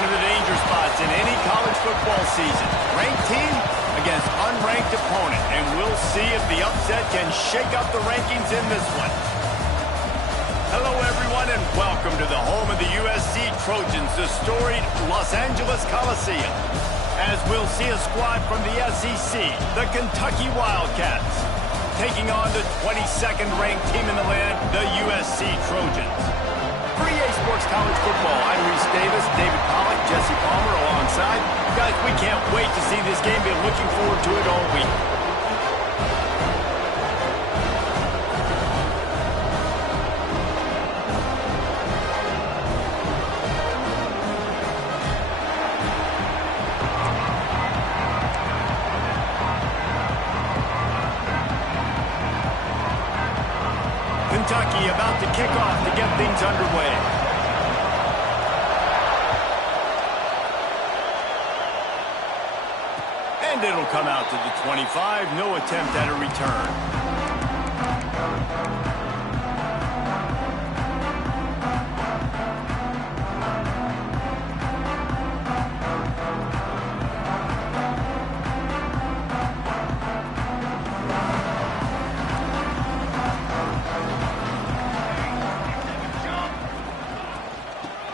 one of the danger spots in any college football season. Ranked team against unranked opponent, and we'll see if the upset can shake up the rankings in this one. Hello, everyone, and welcome to the home of the USC Trojans, the storied Los Angeles Coliseum. As we'll see a squad from the SEC, the Kentucky Wildcats, taking on the 22nd ranked team in the land, the USC Trojans. For EA Sports College Football, I'm Reese Davis, David Pollack, Jesse Palmer alongside. Guys, we can't wait to see this game. Been looking forward to it all week. Kentucky about to kick off to get things underway. And it'll come out to the 25. No attempt at a return.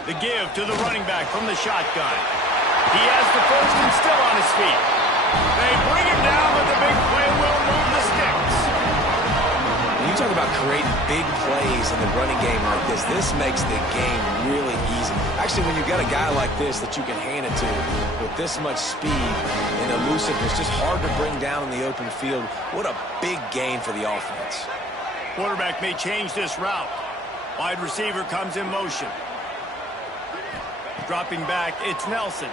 The give to the running back from the shotgun. He has the first and still on his feet. They bring him down, but the big play will move the sticks. When you talk about creating big plays in the running game like this makes the game really easy. Actually, when you've got a guy like this that you can hand it to with this much speed and elusiveness, just hard to bring down in the open field. What a big gain for the offense. Quarterback may change this route. Wide receiver comes in motion. Dropping back, it's Nelson.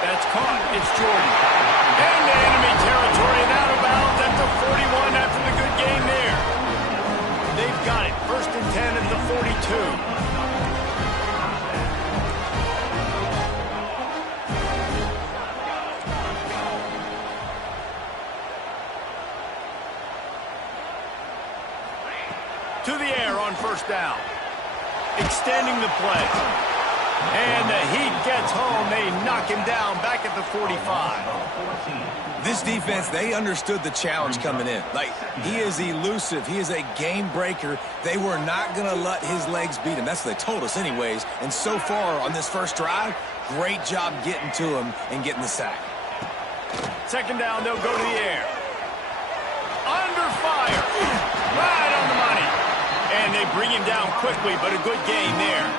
That's caught. It's Jordan. Into enemy territory and out of bounds at the 41 after the good gain there. They've got it. First and 10 at the 42. To the air on first down. Extending the play. And the Heat gets home. They knock him down back at the 45. This defense, they understood the challenge coming in. Like, he is elusive. He is a game breaker. They were not going to let his legs beat him. That's what they told us anyways. And so far on this first drive, great job getting to him and getting the sack. Second down, they'll go to the air. Under fire. Right on the money. And they bring him down quickly, but a good gain there.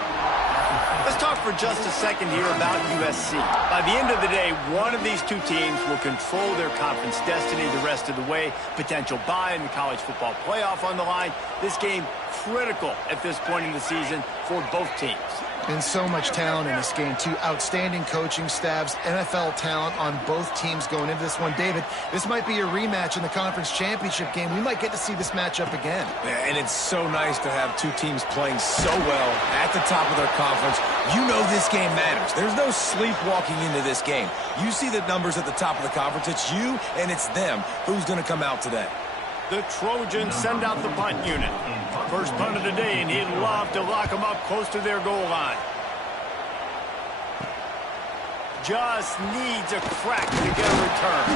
Let's talk for just a second here about USC. By the end of the day, one of these two teams will control their conference destiny the rest of the way. Potential bye in the college football playoff on the line. This game critical at this point in the season for both teams. And so much talent in this game, too. Outstanding coaching staffs, NFL talent on both teams going into this one. David, this might be a rematch in the conference championship game. We might get to see this matchup again. Yeah, and it's so nice to have two teams playing so well at the top of their conference. You know this game matters. There's no sleepwalking into this game. You see the numbers at the top of the conference. It's you and it's them. Who's going to come out today? The Trojans send out the punt unit. First punt of the day, and he'd love to lock them up close to their goal line. Just needs a crack to get a return.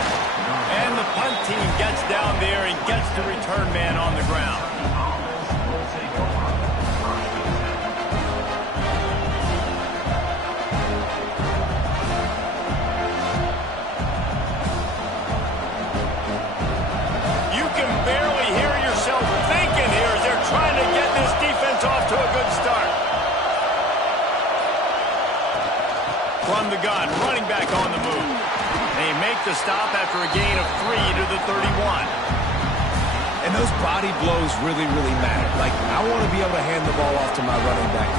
And the punt team gets down there and gets the return man on the ground. Trying to get this defense off to a good start. From the gun, running back on the move. They make the stop after a gain of 3 to the 31. And those body blows really, really matter. Like, I want to be able to hand the ball off to my running back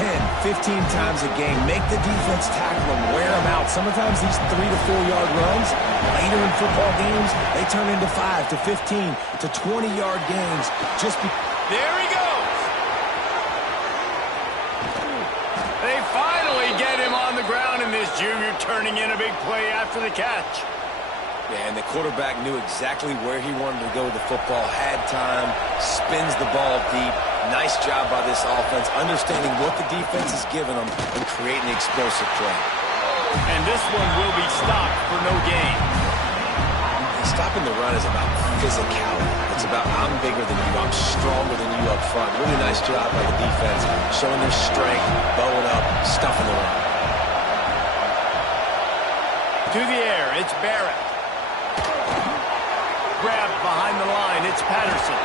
10, 15 times a game. Make the defense tackle them, wear them out. Sometimes these 3 to 4 yard runs, later in football games, they turn into 5 to 15 to 20 yard gains just because. There he goes. They finally get him on the ground, and this junior turning in a big play after the catch. Yeah, and the quarterback knew exactly where he wanted to go with the football, had time, spins the ball deep. Nice job by this offense, understanding what the defense is giving them and creating explosive play. And this one will be stopped for no gain. Stopping the run is about physicality. It's about I'm bigger than you, I'm stronger than you up front. Really nice job by the defense, showing their strength, bowing up, stuffing the run. To the air, it's Barrett. Grabbed behind the line, it's Patterson.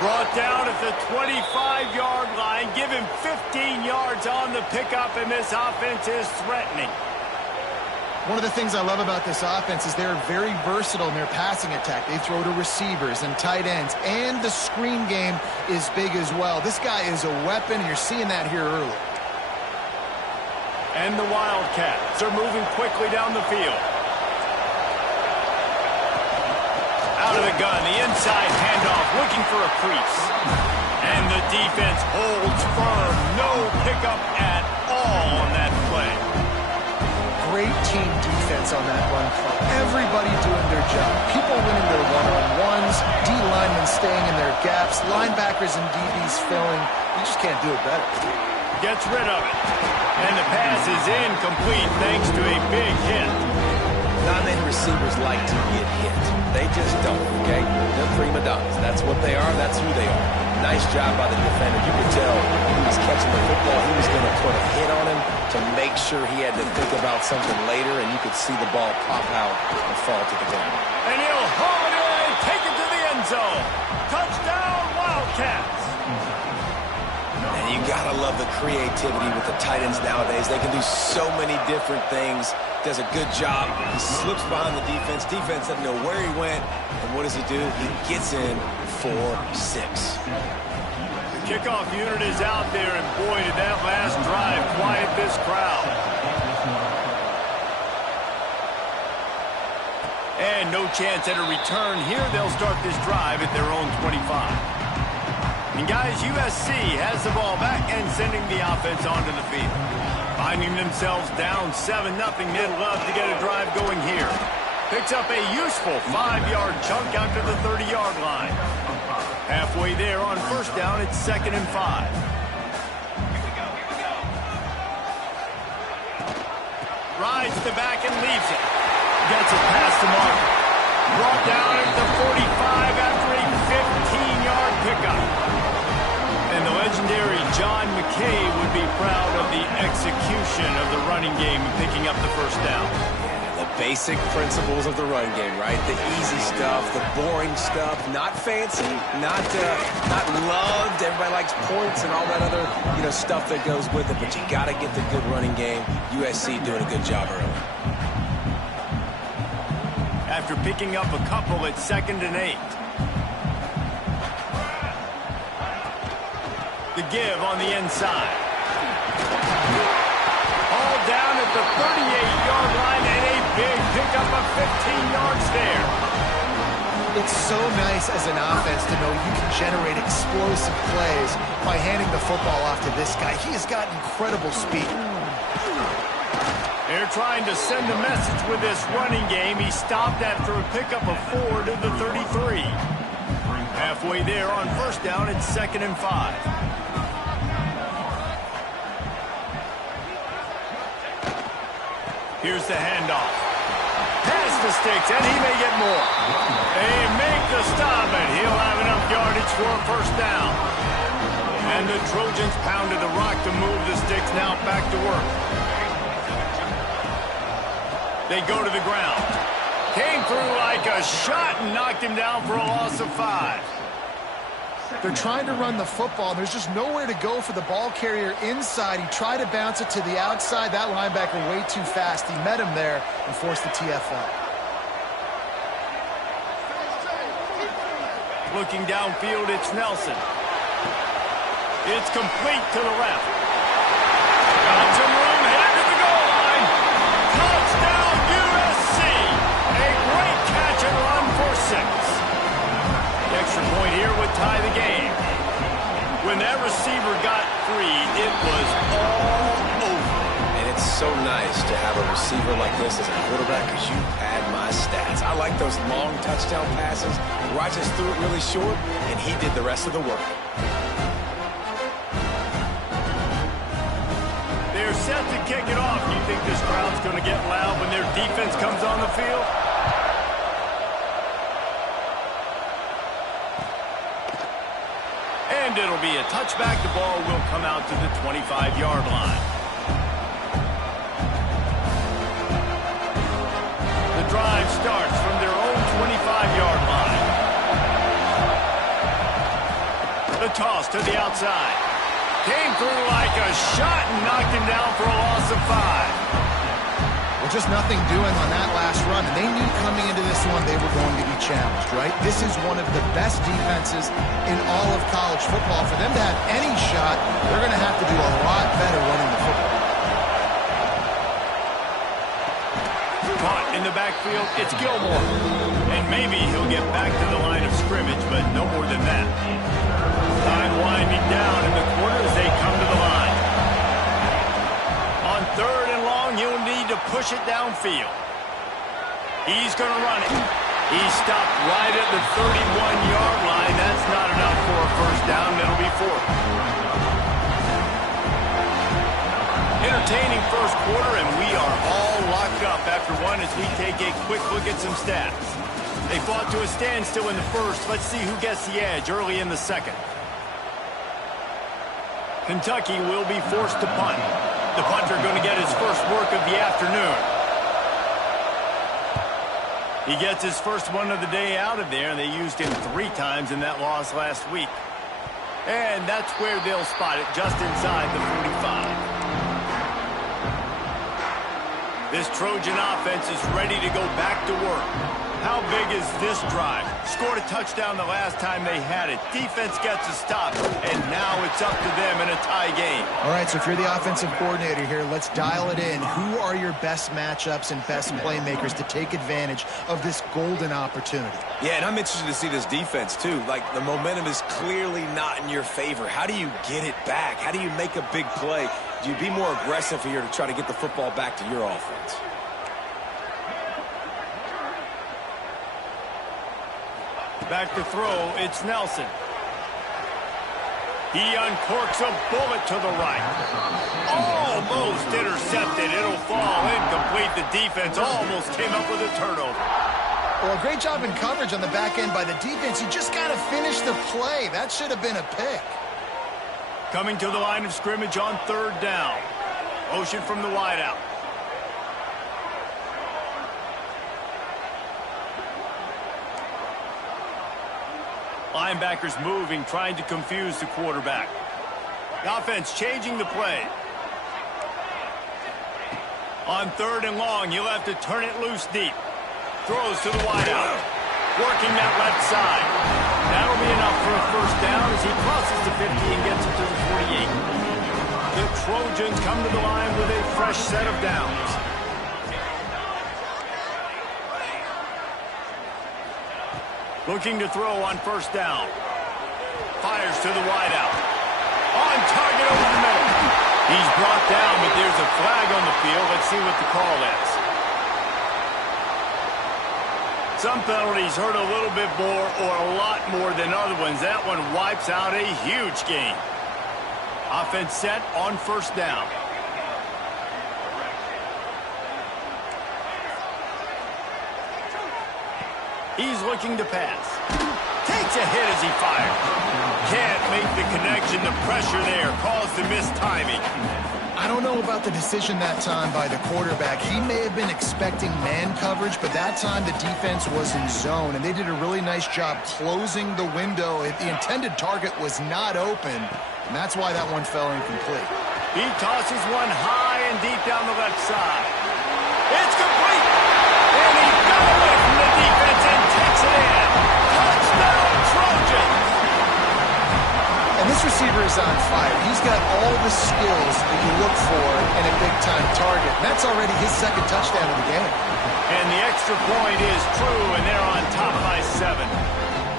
Brought down at the 25-yard line. Give him 15 yards on the pickup, and this offense is threatening. One of the things I love about this offense is they're very versatile in their passing attack. They throw to receivers and tight ends, and the screen game is big as well. This guy is a weapon, and you're seeing that here early. And the Wildcats are moving quickly down the field. Out of the gun, the inside handoff, looking for a crease. And the defense holds firm. No pickup at all on that play. Great team defense on that run play. Everybody doing their job. People winning their one-on-ones, D linemen staying in their gaps, linebackers and DBs filling. You just can't do it better. Gets rid of it. And the pass is incomplete thanks to a big hit. Not many receivers like to get hit. They just don't, okay? They're prima donnas. That's what they are. That's who they are. Nice job by the defender. You could tell he was catching the football. He was going to put a hit on him to make sure he had to think about something later, and you could see the ball pop out and fall to the ground. And he'll haul it in, take it to the end zone. Touchdown, Wildcats. And you got to love the creativity with the tight ends nowadays. They can do so many different things. Does a good job. He slips behind the defense. Defense doesn't know where he went. And what does he do? He gets in for 6. The kickoff unit is out there, and boy, did that last drive quiet this crowd. And no chance at a return here. They'll start this drive at their own 25. And guys, USC has the ball back and sending the offense onto the field. Finding themselves down 7-0, they'd love to get a drive going here. Picks up a useful 5-yard chunk out to the 30-yard line. Halfway there on first down, it's 2nd and 5. Rides the back and leaves it. Gets it past the mark. Brought down at the 45 after a 15-yard pickup. And the legendary John McKay would be proud of the execution of the running game and picking up the first down. The basic principles of the run game, right? The easy stuff, the boring stuff, not fancy, not loved. Everybody likes points and all that other, stuff that goes with it. But you got to get the good running game. USC doing a good job early. After picking up a couple, it's 2nd and 8. The give on the inside. All down at the 38-yard line, and a big pickup of 15 yards there. It's so nice as an offense to know you can generate explosive plays by handing the football off to this guy. He has got incredible speed. They're trying to send a message with this running game. He stopped after a pickup of 4 to the 33. Halfway there on first down, it's 2nd and 5. Here's the handoff. Pass the sticks, and he may get more. They make the stop, and he'll have enough yardage for a first down. And the Trojans pounded the rock to move the sticks, now back to work. They go to the ground. Came through like a shot and knocked him down for a loss of 5. They're trying to run the football. There's just nowhere to go for the ball carrier inside. He tried to bounce it to the outside. That linebacker way too fast. He met him there and forced the TFL. Looking downfield, it's Nelson. It's complete to the left. Got some room, headed to the goal line. Touchdown, USC. A great catch and run for 6. The extra point here would tie the game. When that receiver got free, it was all over. And it's so nice to to have a receiver like this as a quarterback because you had my stats. I like those long touchdown passes where I just threw it really short, and he did the rest of the work. They're set to kick it off. Do you think this crowd's going to get loud when their defense comes on the field? And it'll be a touchback. The ball will come out to the 25-yard line. The drive starts from their own 25-yard line. The toss to the outside. Came through like a shot and knocked him down for a loss of 5. Well, just nothing doing on that last run. And they knew coming into this one they were going to be challenged, right? This is one of the best defenses in all of college football. For them to have any shot, they're going to have to do a lot better running the football. Caught in the backfield, it's Gilmore. And maybe he'll get back to the line of scrimmage, but no more than that. Time winding down in the quarter as they come to the line. On 3rd and long, he'll need to push it downfield. He's going to run it. He stopped right at the 31-yard line. That's not enough for a first down. It'll be 4th. Entertaining first quarter, and we are all locked up after one as we take a quick look at some stats. They fought to a standstill in the first. Let's see who gets the edge early in the second. Kentucky will be forced to punt. The punter going to get his first work of the afternoon. He gets his first one of the day out of there. They used him 3 times in that loss last week. And that's where they'll spot it, just inside the 45. This Trojan offense is ready to go back to work. How big is this drive? Scored a touchdown the last time they had it. Defense gets a stop, and now it's up to them in a tie game. All right, so if you're the offensive coordinator here, let's dial it in. Who are your best matchups and best playmakers to take advantage of this golden opportunity? Yeah, and I'm interested to see this defense, too. Like, the momentum is clearly not in your favor. How do you get it back? How do you make a big play? Do you be more aggressive here to try to get the football back to your offense? Back to throw, it's Nelson. He uncorks a bullet to the right. Almost intercepted. It'll fall incomplete. The defense almost came up with a turnover. Well, great job in coverage on the back end by the defense. You just got to finish the play. That should have been a pick. Coming to the line of scrimmage on 3rd down. Motion from the wideout. Linebackers moving, trying to confuse the quarterback. The offense changing the play. On 3rd and long, you'll have to turn it loose deep. Throws to the wideout. Working that left side. That'll be enough for a first down as he crosses the 50 and gets it to the 48. The Trojans come to the line with a fresh set of downs. Looking to throw on 1st down. Fires to the wideout. On target over the middle. He's brought down, but there's a flag on the field. Let's see what the call is. Some penalties hurt a little bit more or a lot more than other ones. That one wipes out a huge game. Offense set on 1st down. He's looking to pass. Takes a hit as he fires. Can't make the connection. The pressure there caused the missed timing. I don't know about the decision that time by the quarterback. He may have been expecting man coverage, but that time the defense was in zone, and they did a really nice job closing the window. The intended target was not open, and that's why that one fell incomplete. He tosses one high and deep down the left side. It's complete! And he got away from the defense and takes it in. Touchdown, Trojans! And this receiver is on fire. He's got all the skills that you look for in a big-time target. And that's already his 2nd touchdown of the game. And the extra point is true, and they're on top by 7.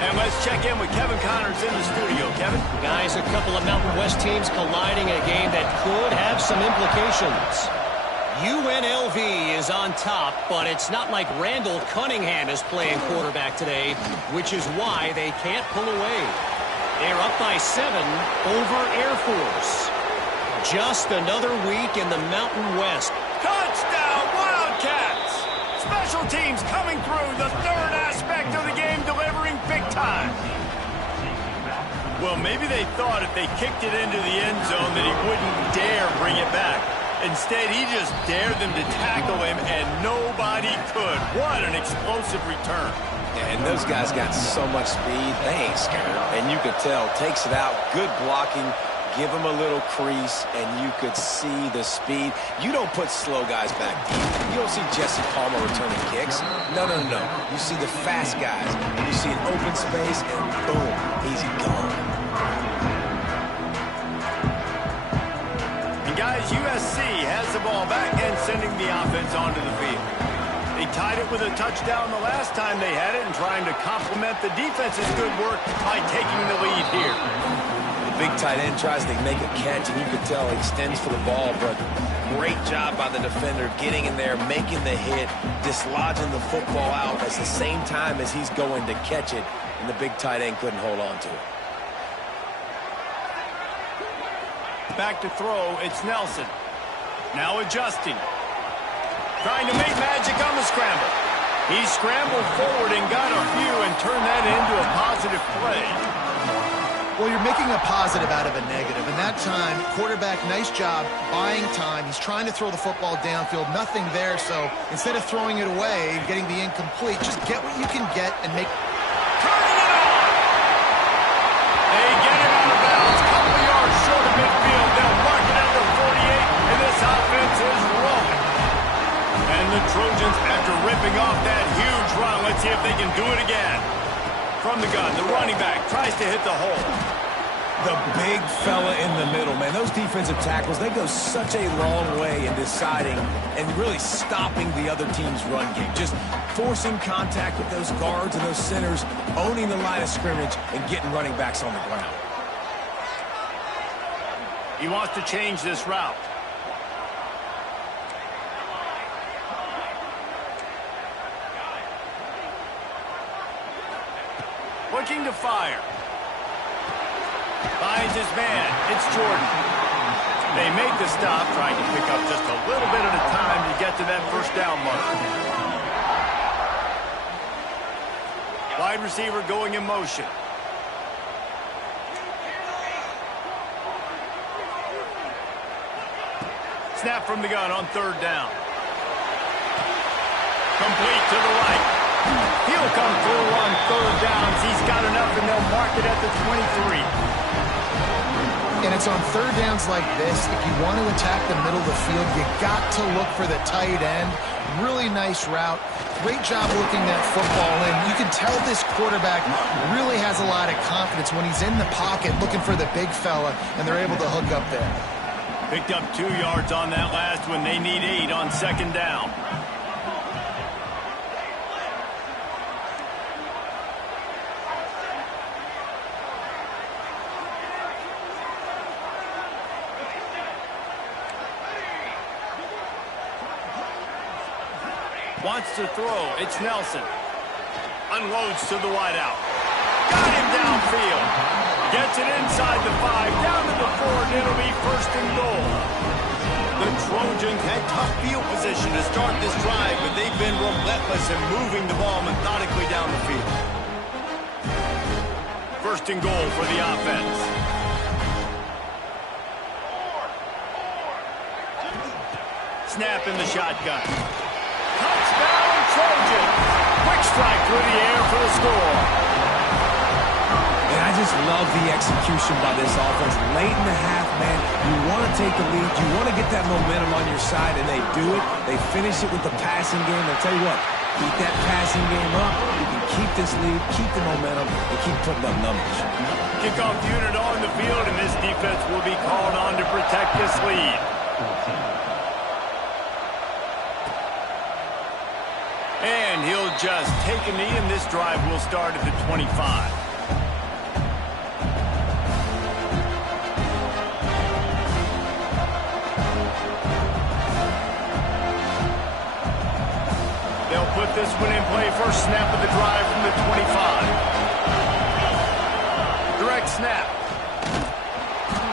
And let's check in with Kevin Connors in the studio. Kevin? Guys, a couple of Mountain West teams colliding in a game that could have some implications. UNLV is on top, but it's not like Randall Cunningham is playing quarterback today, which is why they can't pull away. They're up by 7 over Air Force. Just another week in the Mountain West. Touchdown, Wildcats! Special teams coming through, the third aspect of the game, delivering big time. Well, maybe they thought if they kicked it into the end zone that he wouldn't dare bring it back. Instead, he just dared them to tackle him, and nobody could. What an explosive return. And those guys got so much speed, they ain't scared. And you could tell, takes it out, good blocking, give him a little crease, and you could see the speed. You don't put slow guys back deep. You don't see Jesse Palmer returning kicks. No. You see the fast guys. You see an open space, and boom, he's gone. And guys, USC has the ball back and sending the offense onto the field. They tied it with a touchdown the last time they had it and trying to complement the defense's good work by taking the lead here. The big tight end tries to make a catch, and you can tell he extends for the ball, but great job by the defender getting in there, making the hit, dislodging the football out at the same time as he's going to catch it, and the big tight end couldn't hold on to it. Back to throw, it's Nelson. Now adjusting. Trying to make magic on the scramble. He scrambled forward and got a few and turned that into a positive play. Well, you're making a positive out of a negative. And that time, quarterback, nice job buying time. He's trying to throw the football downfield. Nothing there, so instead of throwing it away and getting the incomplete, just get what you can get and make... Turning it on! They get it out of bounds. Couple of yards short of midfield. They'll mark it under 48, and this offense is rolling. And the Trojans, after ripping off that huge run, let's see if they can do it again. From the gun, the running back tries to hit the hole. The big fella in the middle, man. Those defensive tackles, they go such a long way in deciding and really stopping the other team's run game. Just forcing contact with those guards and those centers, owning the line of scrimmage, and getting running backs on the ground. He wants to change this route. Looking to fire. Finds his man. It's Jordan. They make the stop, trying to pick up just a little bit at a time to get to that first down mark. Wide receiver going in motion. Snap from the gun on third down. Complete to the right. He'll come through on third downs. He's got enough, and they'll mark it at the 23. And it's on third downs like this. If you want to attack the middle of the field, you got to look for the tight end. Really nice route. Great job looking that football in. You can tell this quarterback really has a lot of confidence when he's in the pocket looking for the big fella, and they're able to hook up there. Picked up 2 yards on that last one. They need 8 on second down. Wants to throw. It's Nelson. Unloads to the wideout. Got him downfield. Gets it inside the 5, down to the 4, and it'll be first and goal. The Trojans had tough field position to start this drive, but they've been relentless in moving the ball methodically down the field. First and goal for the offense. Snap in the shotgun. Touchdown, Trojans. Quick strike through the air for the score. And I just love the execution by this offense. Late in the half, man, you want to take the lead. You want to get that momentum on your side, and they do it. They finish it with the passing game. I'll tell you what, keep that passing game up. You can keep this lead, keep the momentum, and keep putting up numbers. Kickoff unit on the field, and this defense will be called on to protect this lead. And he'll just take a knee, and this drive will start at the 25. They'll put this one in play. First snap of the drive from the 25. Direct snap.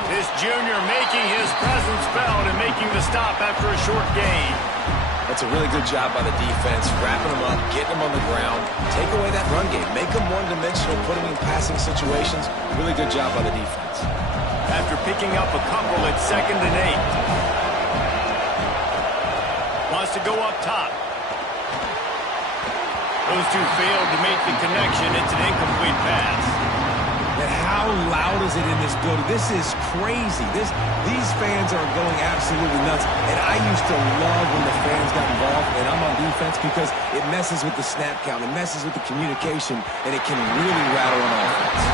This junior making his presence felt and making the stop after a short gain. That's a really good job by the defense, wrapping them up, getting them on the ground, take away that run game, make them one-dimensional, put them in passing situations. Really good job by the defense. After picking up a couple at 2nd and 8. Wants to go up top. Those two failed to make the connection. It's an incomplete pass. And how loud is it in this building? This is crazy. These fans are going absolutely nuts. And I used to love when the fans got involved, and I'm on defense, because it messes with the snap count, it messes with the communication, and it can really rattle an offense.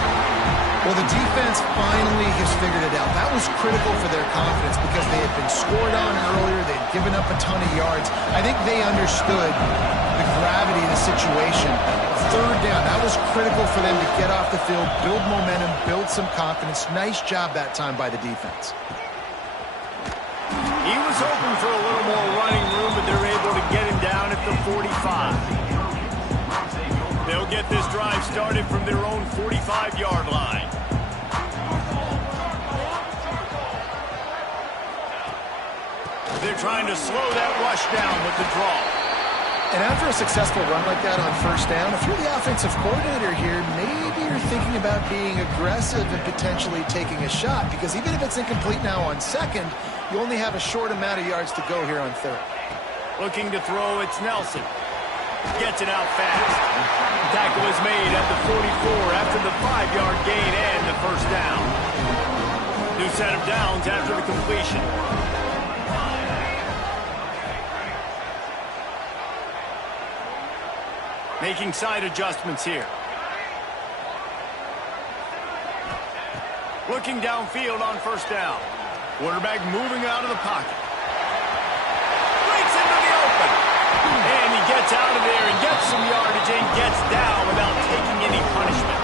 Well, the defense finally has figured it out. That was critical for their confidence because they had been scored on earlier. They'd given up a ton of yards. I think they understood the gravity of the situation. 3rd down, that was critical for them to get off the field, build momentum, build some confidence. Nice job that time by the defense. He was hoping for a little more running room, but they're able to get him down at the 45. They'll get this drive started from their own 45-yard line. They're trying to slow that rush down with the draw. And after a successful run like that on 1st down, if you're the offensive coordinator here, maybe you're thinking about being aggressive and potentially taking a shot, because even if it's incomplete now on 2nd, you only have a short amount of yards to go here on 3rd. Looking to throw, it's Nelson. Gets it out fast. Tackle is made at the 44 after the 5-yard gain and the 1st down. New set of downs after the completion. Making side adjustments here. Looking downfield on 1st down. Quarterback moving out of the pocket. Breaks into the open. And he gets out of there and gets some yardage and gets down without taking any punishment.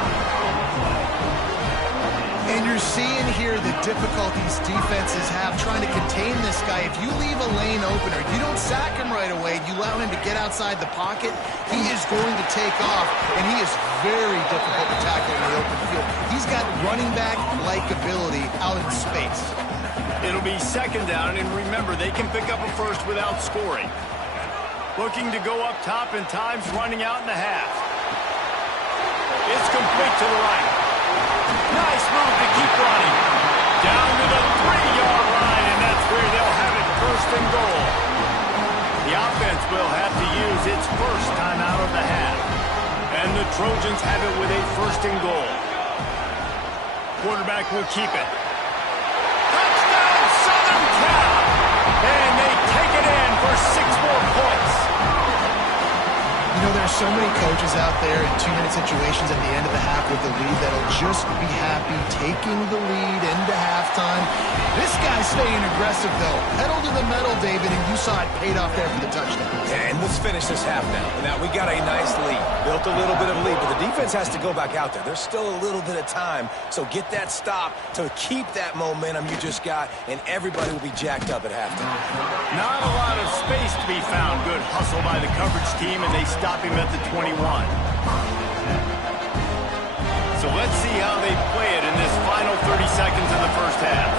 And you're seeing here the difficulties defenses have trying to contain this guy. If you leave a lane open or you don't sack him right away, you allow him to get outside the pocket, he is going to take off, and he is very difficult to tackle in the open field. He's got running back-like ability out in space. It'll be 2nd down, and remember, they can pick up a first without scoring. Looking to go up top, and time's running out in the half. It's complete to the right. Nice move to keep running. Down to the 3-yard line, and that's where they'll have it 1st and goal. The offense will have to use its first time out of the half. And the Trojans have it with a 1st and goal. Quarterback will keep it. Touchdown, Southern Cal! And they take it in for 6 more points. You know, there's so many coaches out there in 2-minute situations at the end of the half with the lead that'll just be happy taking the lead into halftime. This guy's staying aggressive, though. Pedal to the metal, David, and you saw it paid off there for the touchdown. Yeah, and let's finish this half now. Now, we got a nice lead. Built a little bit of a lead, but the defense has to go back out there. There's still a little bit of time, so get that stop to keep that momentum you just got, and everybody will be jacked up at halftime. Not a lot of space to be found. Good hustle by the coverage team, and they stop him at the 21. So let's see how they play it in this final 30 seconds of the 1st half.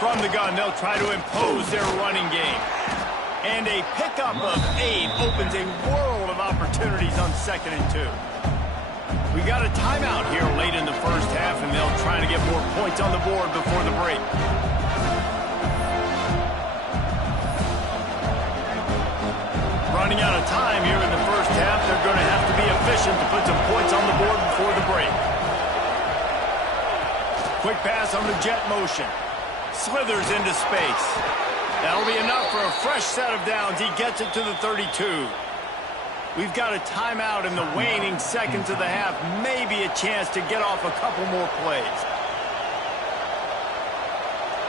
From the gun, they'll try to impose their running game. And a pickup of 8 opens a world of opportunities on 2nd and 2. We got a timeout here late in the 1st half, and they'll try to get more points on the board before the break. Running out of time here in the 1st half, they're going to have to be efficient to put some points on the board before the break. Quick pass on the jet motion. Slithers into space. That'll be enough for a fresh set of downs. He gets it to the 32. We've got a timeout in the waning seconds of the half. Maybe a chance to get off a couple more plays.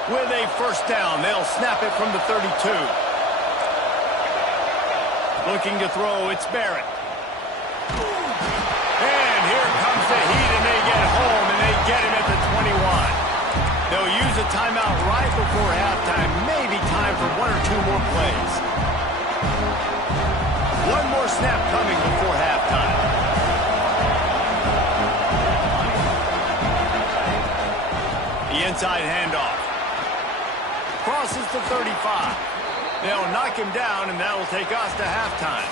With a 1st down, they'll snap it from the 32. Looking to throw, it's Barrett. And here comes the heat, and they get home, and they get him at the 21. They'll use a timeout right before halftime. Maybe time for one or two more plays. One more snap coming before halftime. The inside handoff. Crosses to 35. They'll knock him down, and that'll take us to halftime.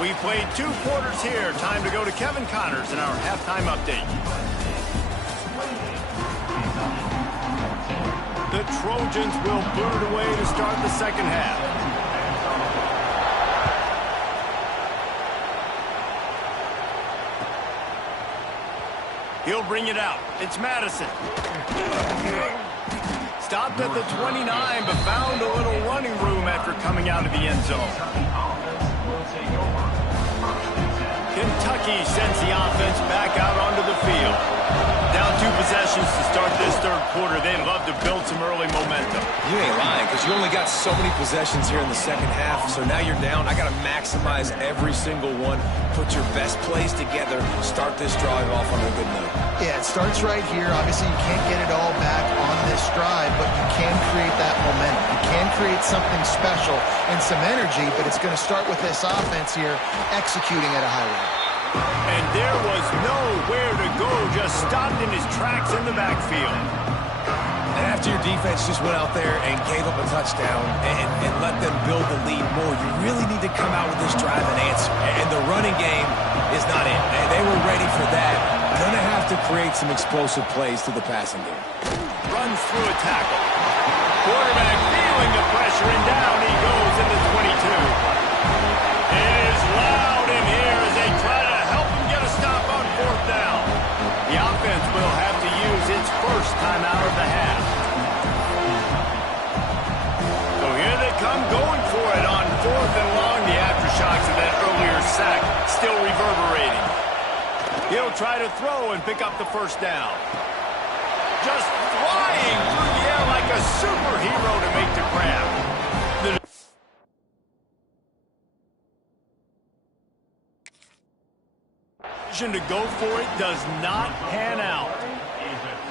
We've played 2 quarters here. Time to go to Kevin Connors in our halftime update. The Trojans will boot it away to start the second half. He'll bring it out. It's Madison. Stopped at the 29, but found a little running room after coming out of the end zone. Kentucky sends the offense back out onto the field. Down 2 possessions to start this third quarter. They'd love to build some early momentum. You ain't lying, because you only got so many possessions here in the second half, so now you're down. I got to maximize every single one. Put your best plays together. Start this drive off on a good note. Yeah, it starts right here. Obviously, you can't get it all back on this drive, but you can create that momentum. You can create something special and some energy, but it's going to start with this offense here executing at a high level. And there was nowhere to go, just stopped in his tracks in the backfield. And after your defense just went out there and gave up a touchdown and let them build the lead more, you really need to come out with this drive and answer. And the running game is not it. And they were ready for that. Going to have to create some explosive plays to the passing game. Runs through a tackle. Quarterback feeling the pressure, and down he goes in the 22. It is loud in here as they try to help him get a stop on 4th down. The offense will have to use its first timeout of the half. So here they come going for it on 4th and long. The aftershocks of that earlier sack still reverberating. He'll try to throw and pick up the first down. Just flying through the air like a superhero to make the grab. To go for it does not pan out.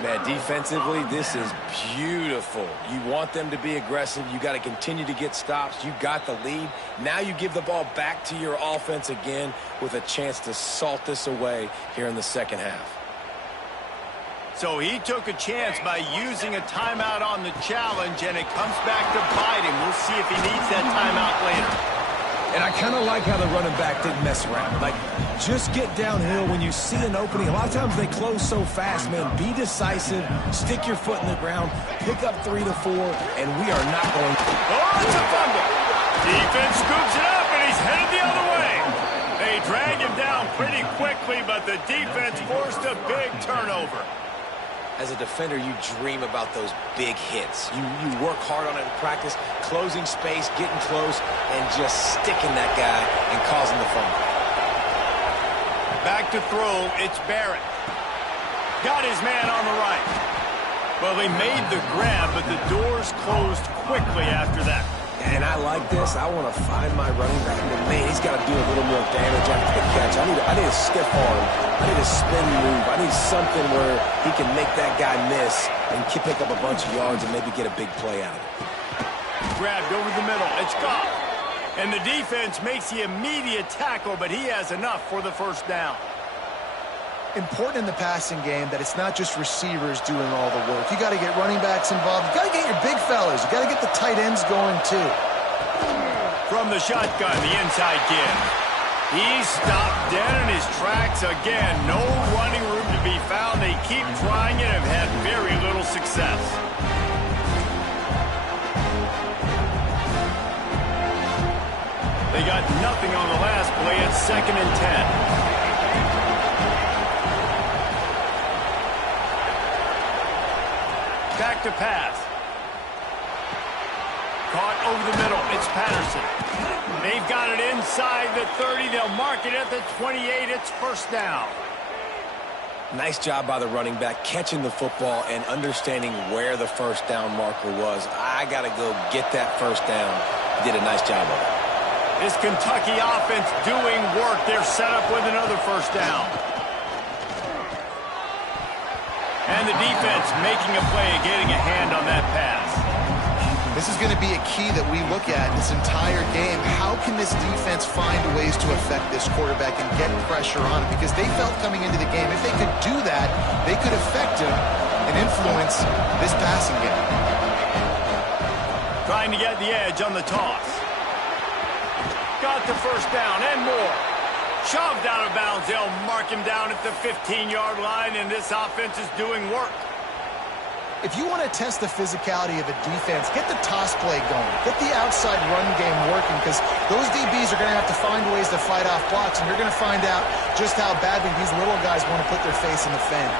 Man, defensively, this is beautiful. You want them to be aggressive. You got to continue to get stops. You got the lead. Now you give the ball back to your offense again with a chance to salt this away here in the second half. So he took a chance by using a timeout on the challenge, and it comes back to bite him. We'll see if he needs that timeout later. And I kind of like how the running back didn't mess around. Like, just get downhill when you see an opening. A lot of times they close so fast, man. Be decisive, stick your foot in the ground, pick up 3 to 4, and we are not going to. Oh, it's a fumble. Defense scoops it up, and he's headed the other way. They drag him down pretty quickly, but the defense forced a big turnover. As a defender, you dream about those big hits. You work hard on it in practice, closing space, getting close, and just sticking that guy and causing the fumble. Back to throw, it's Barrett. Got his man on the right. Well, they made the grab, but the doors closed quickly after that. And I like this. I want to find my running back. But man, he's got to do a little more damage after the catch. I need a stiff arm. I need a spin move. I need something where he can make that guy miss and pick up a bunch of yards and maybe get a big play out of it. Grabbed over the middle. It's gone. And the defense makes the immediate tackle, but he has enough for the first down. Important in the passing game that it's not just receivers doing all the work. You got to get running backs involved. You got to get your big fellas. You got to get the tight ends going too. From the shotgun, the inside give. He's stopped dead in his tracks again. No running room to be found. They keep trying it and have had very little success. They got nothing on the last play. It's 2nd and 10. Back to pass. Caught over the middle. It's Patterson. They've got it inside the 30. They'll mark it at the 28. It's first down. Nice job by the running back, catching the football and understanding where the first down marker was. I got to go get that first down. He did a nice job of it. This Kentucky offense doing work. They're set up with another first down. And And the defense making a play, getting a hand on that pass. This is going to be a key that we look at this entire game. How can this defense find ways to affect this quarterback and get pressure on him? Because they felt coming into the game, if they could do that, they could affect him and influence this passing game. Trying to get the edge on the toss. Got the first down and more. Shoved out of bounds. They'll mark him down at the 15-yard line, and this offense is doing work. If you want to test the physicality of a defense, get the toss play going. Get the outside run game working, because those DBs are going to have to find ways to fight off blocks, and you're going to find out just how badly these little guys want to put their face in the fan.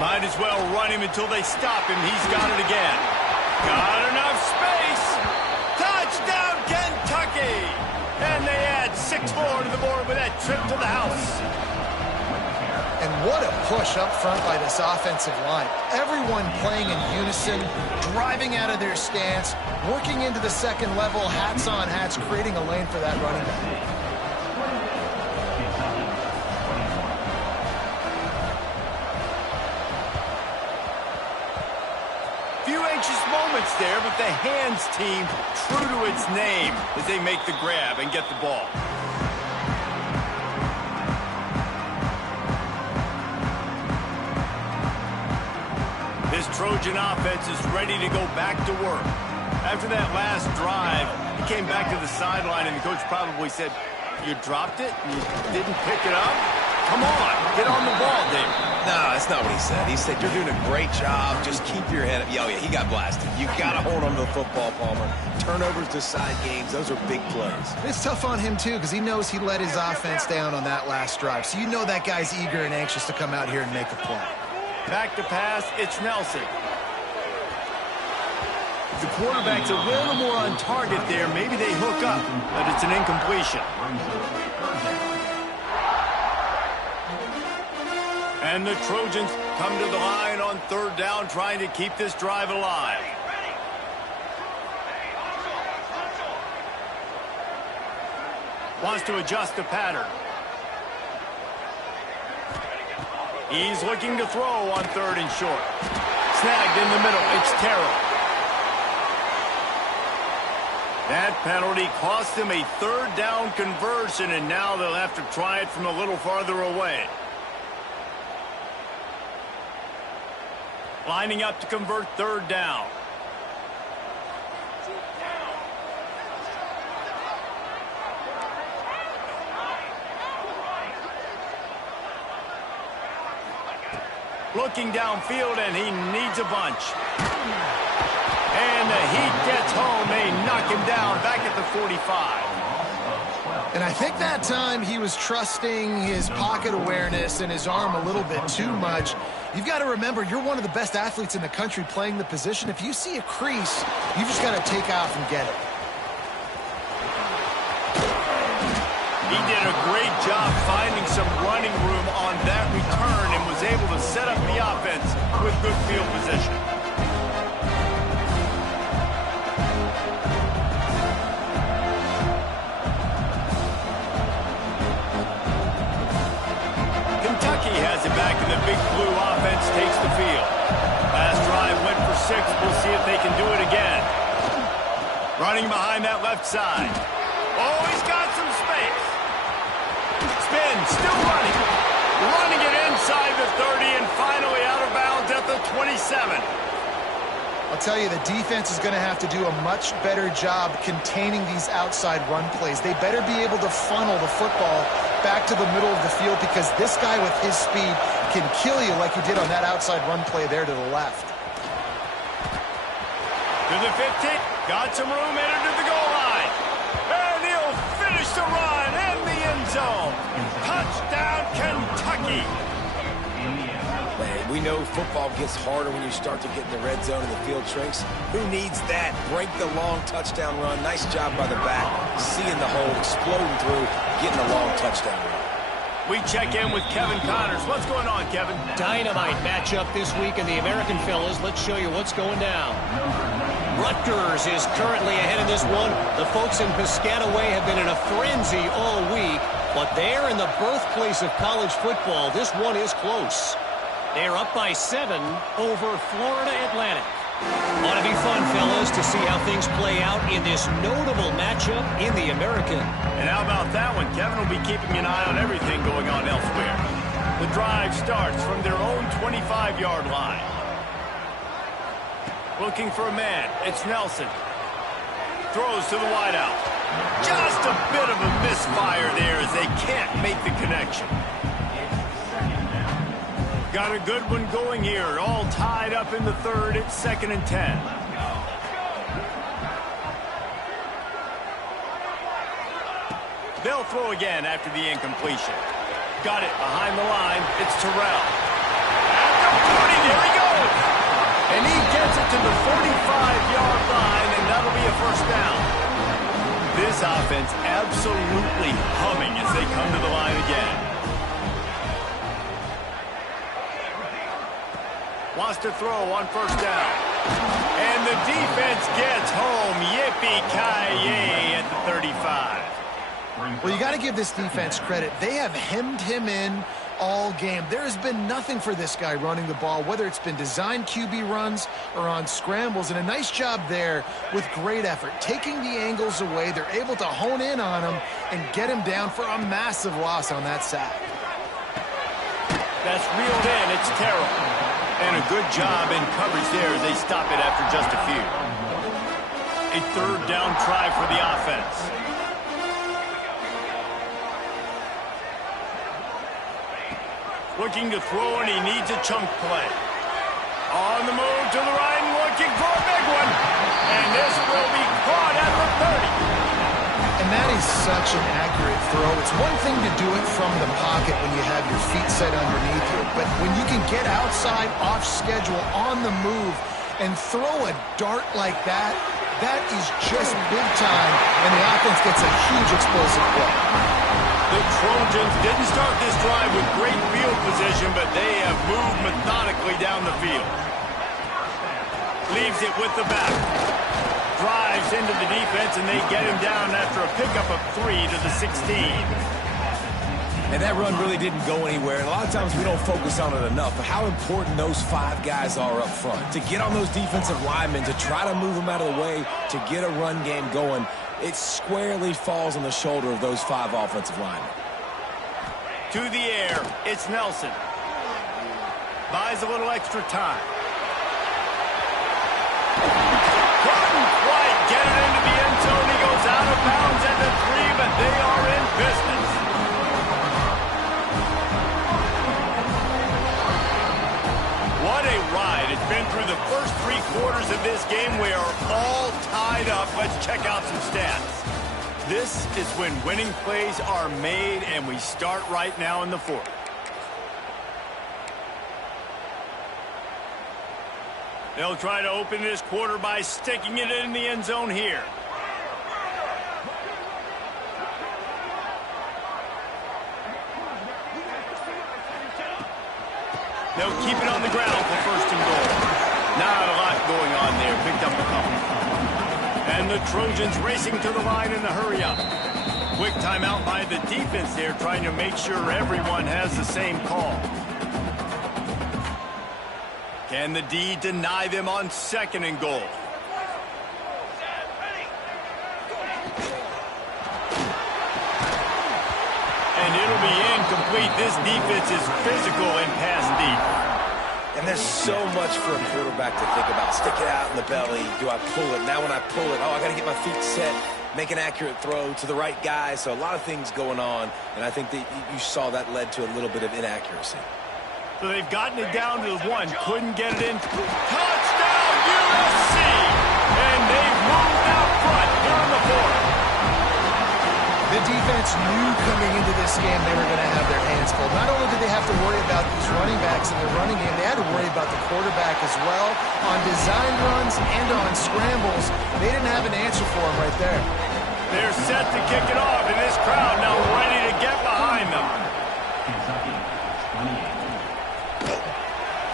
Might as well run him until they stop him. He's got it again. Got enough space. Touchdown, Kentucky! And they add 6 more to the board with that trip to the house. And what a push up front by this offensive line. Everyone playing in unison, driving out of their stance, working into the second level, hats on hats, creating a lane for that running back. Few anxious moments there, but the hands team true to its name as they make the grab and get the ball. This Trojan offense is ready to go back to work. After that last drive, he came back to the sideline, and the coach probably said, "You dropped it? You didn't pick it up? Come on, get on the ball, Dave." No, that's not what he said. He said, "You're doing a great job. Just keep your head up." Oh, yeah, he got blasted. You got to hold on to the football, Palmer. Turnovers decide games. Those are big plays. It's tough on him, too, because he knows he let his offense down on that last drive. So you know that guy's eager and anxious to come out here and make a play. Back to pass, it's Nelson. The quarterback's a little more on target there. Maybe they hook up, but it's an incompletion. And the Trojans come to the line on 3rd down, trying to keep this drive alive. Wants to adjust the pattern. He's looking to throw on 3rd and short. Snagged in the middle. It's Terrell. That penalty cost him a 3rd down conversion, and now they'll have to try it from a little farther away. Lining up to convert 3rd down. Looking downfield, and he needs a bunch. And the heat gets home. They knock him down back at the 45. And I think that time he was trusting his pocket awareness and his arm a little bit too much. You've got to remember, you're one of the best athletes in the country playing the position. If you see a crease, you just got to take off and get it. He did a great job finding some running room on that return and was able to set up the offense with good field position. Kentucky has it back, and the Big Blue offense takes the field. Last drive went for 6. We'll see if they can do it again. Running behind that left side. Oh, he's got some space. Spin, still running. Running it inside the 30 and finally out of bounds at the 27. I'll tell you, the defense is going to have to do a much better job containing these outside run plays. They better be able to funnel the football back to the middle of the field, because this guy with his speed can kill you like he did on that outside run play there to the left. To the 15. Got some room, entered to the goal line. And he'll finish the run in the end zone. Touchdown, Kentucky. Man, we know football gets harder when you start to get in the red zone and the field shrinks. Who needs that? Break the long touchdown run. Nice job by the back. Seeing the hole, exploding through, getting a long touchdown run. We check in with Kevin Connors. What's going on, Kevin? Dynamite matchup this week in the American fellas. Let's show you what's going down. Rutgers is currently ahead in this one. The folks in Piscataway have been in a frenzy all week, but they're in the birthplace of college football. This one is close. They're up by 7 over Florida Atlantic. Ought to be fun, fellas, to see how things play out in this notable matchup in the American. And how about that one? Kevin will be keeping an eye on everything going on elsewhere. The drive starts from their own 25-yard line. Looking for a man. It's Nelson. Throws to the wideout. Just a bit of a misfire there as they can't make the connection. Got a good one going here. All tied up in the third. It's 2nd and 10. They'll throw again after the incompletion. Got it behind the line. It's Terrell. At the 40, there he goes. And he gets it to the 45-yard line, and that'll be a first down. This offense absolutely humming as they come to the line again. Wants to throw on first down. And the defense gets home. Yippee-ki-yay at the 35. Well, you got to give this defense credit. They have hemmed him in all game. There has been nothing for this guy running the ball, whether it's been designed QB runs or on scrambles, and a nice job there with great effort. Taking the angles away, they're able to hone in on him and get him down for a massive loss on that sack. That's reeled in. It's Terrell. And a good job in coverage there as they stop it after just a few. A third down try for the offense. Looking to throw, and he needs a chunk play. On the move to the right, looking for a big one. And this will be caught at the 30. And that is such an accurate throw. It's one thing to do it from the pocket when you have your feet set underneath you, but when you can get outside, off schedule, on the move, and throw a dart like that, that is just big time, and the offense gets a huge explosive play. The Trojans didn't start this drive with great field position, but they have moved methodically down the field. Leaves it with the back. Drives into the defense, and they get him down after a pickup of 3 to the 16. And that run really didn't go anywhere. And a lot of times we don't focus on it enough, but how important those 5 guys are up front. To get on those defensive linemen, to try to move them out of the way, to get a run game going, it squarely falls on the shoulder of those 5 offensive linemen. To the air, it's Nelson. Buys a little extra time. Couldn't quite get it into the end zone. He goes out of bounds at the 3, but they are in business. What a ride. It's been through the first 3 quarters of this game. We are all tied up. Let's check out some stats. This is when winning plays are made, and we start right now in the 4th. They'll try to open this quarter by sticking it in the end zone here. They'll keep it on the ground for first and goal. Not a lot going on there. Picked up a couple. And the Trojans racing to the line in a hurry up. Quick timeout by the defense there, trying to make sure everyone has the same call. Can the D deny them on 2nd and goal? And it'll be incomplete. This defense is physical and pass deep. And there's so much for a quarterback to think about. Stick it out in the belly. Do I pull it? Now when I pull it, I got to get my feet set, make an accurate throw to the right guy. So a lot of things going on, and I think that you saw that led to a little bit of inaccuracy. So they've gotten it down to the 1. Couldn't get it in. Touchdown, USC! And they've moved out front here on the 4th. The defense knew coming into this game they were going to have their hands full. Not only did they have to worry about these running backs in the running game, they had to worry about the quarterback as well. On design runs and on scrambles, they didn't have an answer for him right there. They're set to kick it off, and this crowd now ready to get behind them.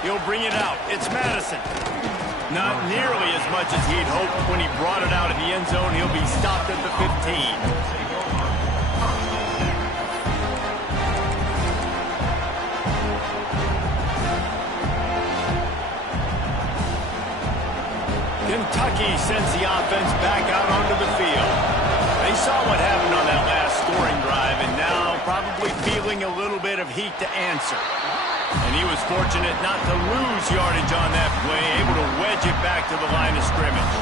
He'll bring it out. It's Madison. Not nearly as much as he'd hoped when he brought it out of the end zone. He'll be stopped at the 15. Kentucky sends the offense back out onto the field. They saw what happened on that last scoring drive, and now probably feeling a little bit of heat to answer. And he was fortunate not to lose yardage on that play, able to wedge it back to the line of scrimmage.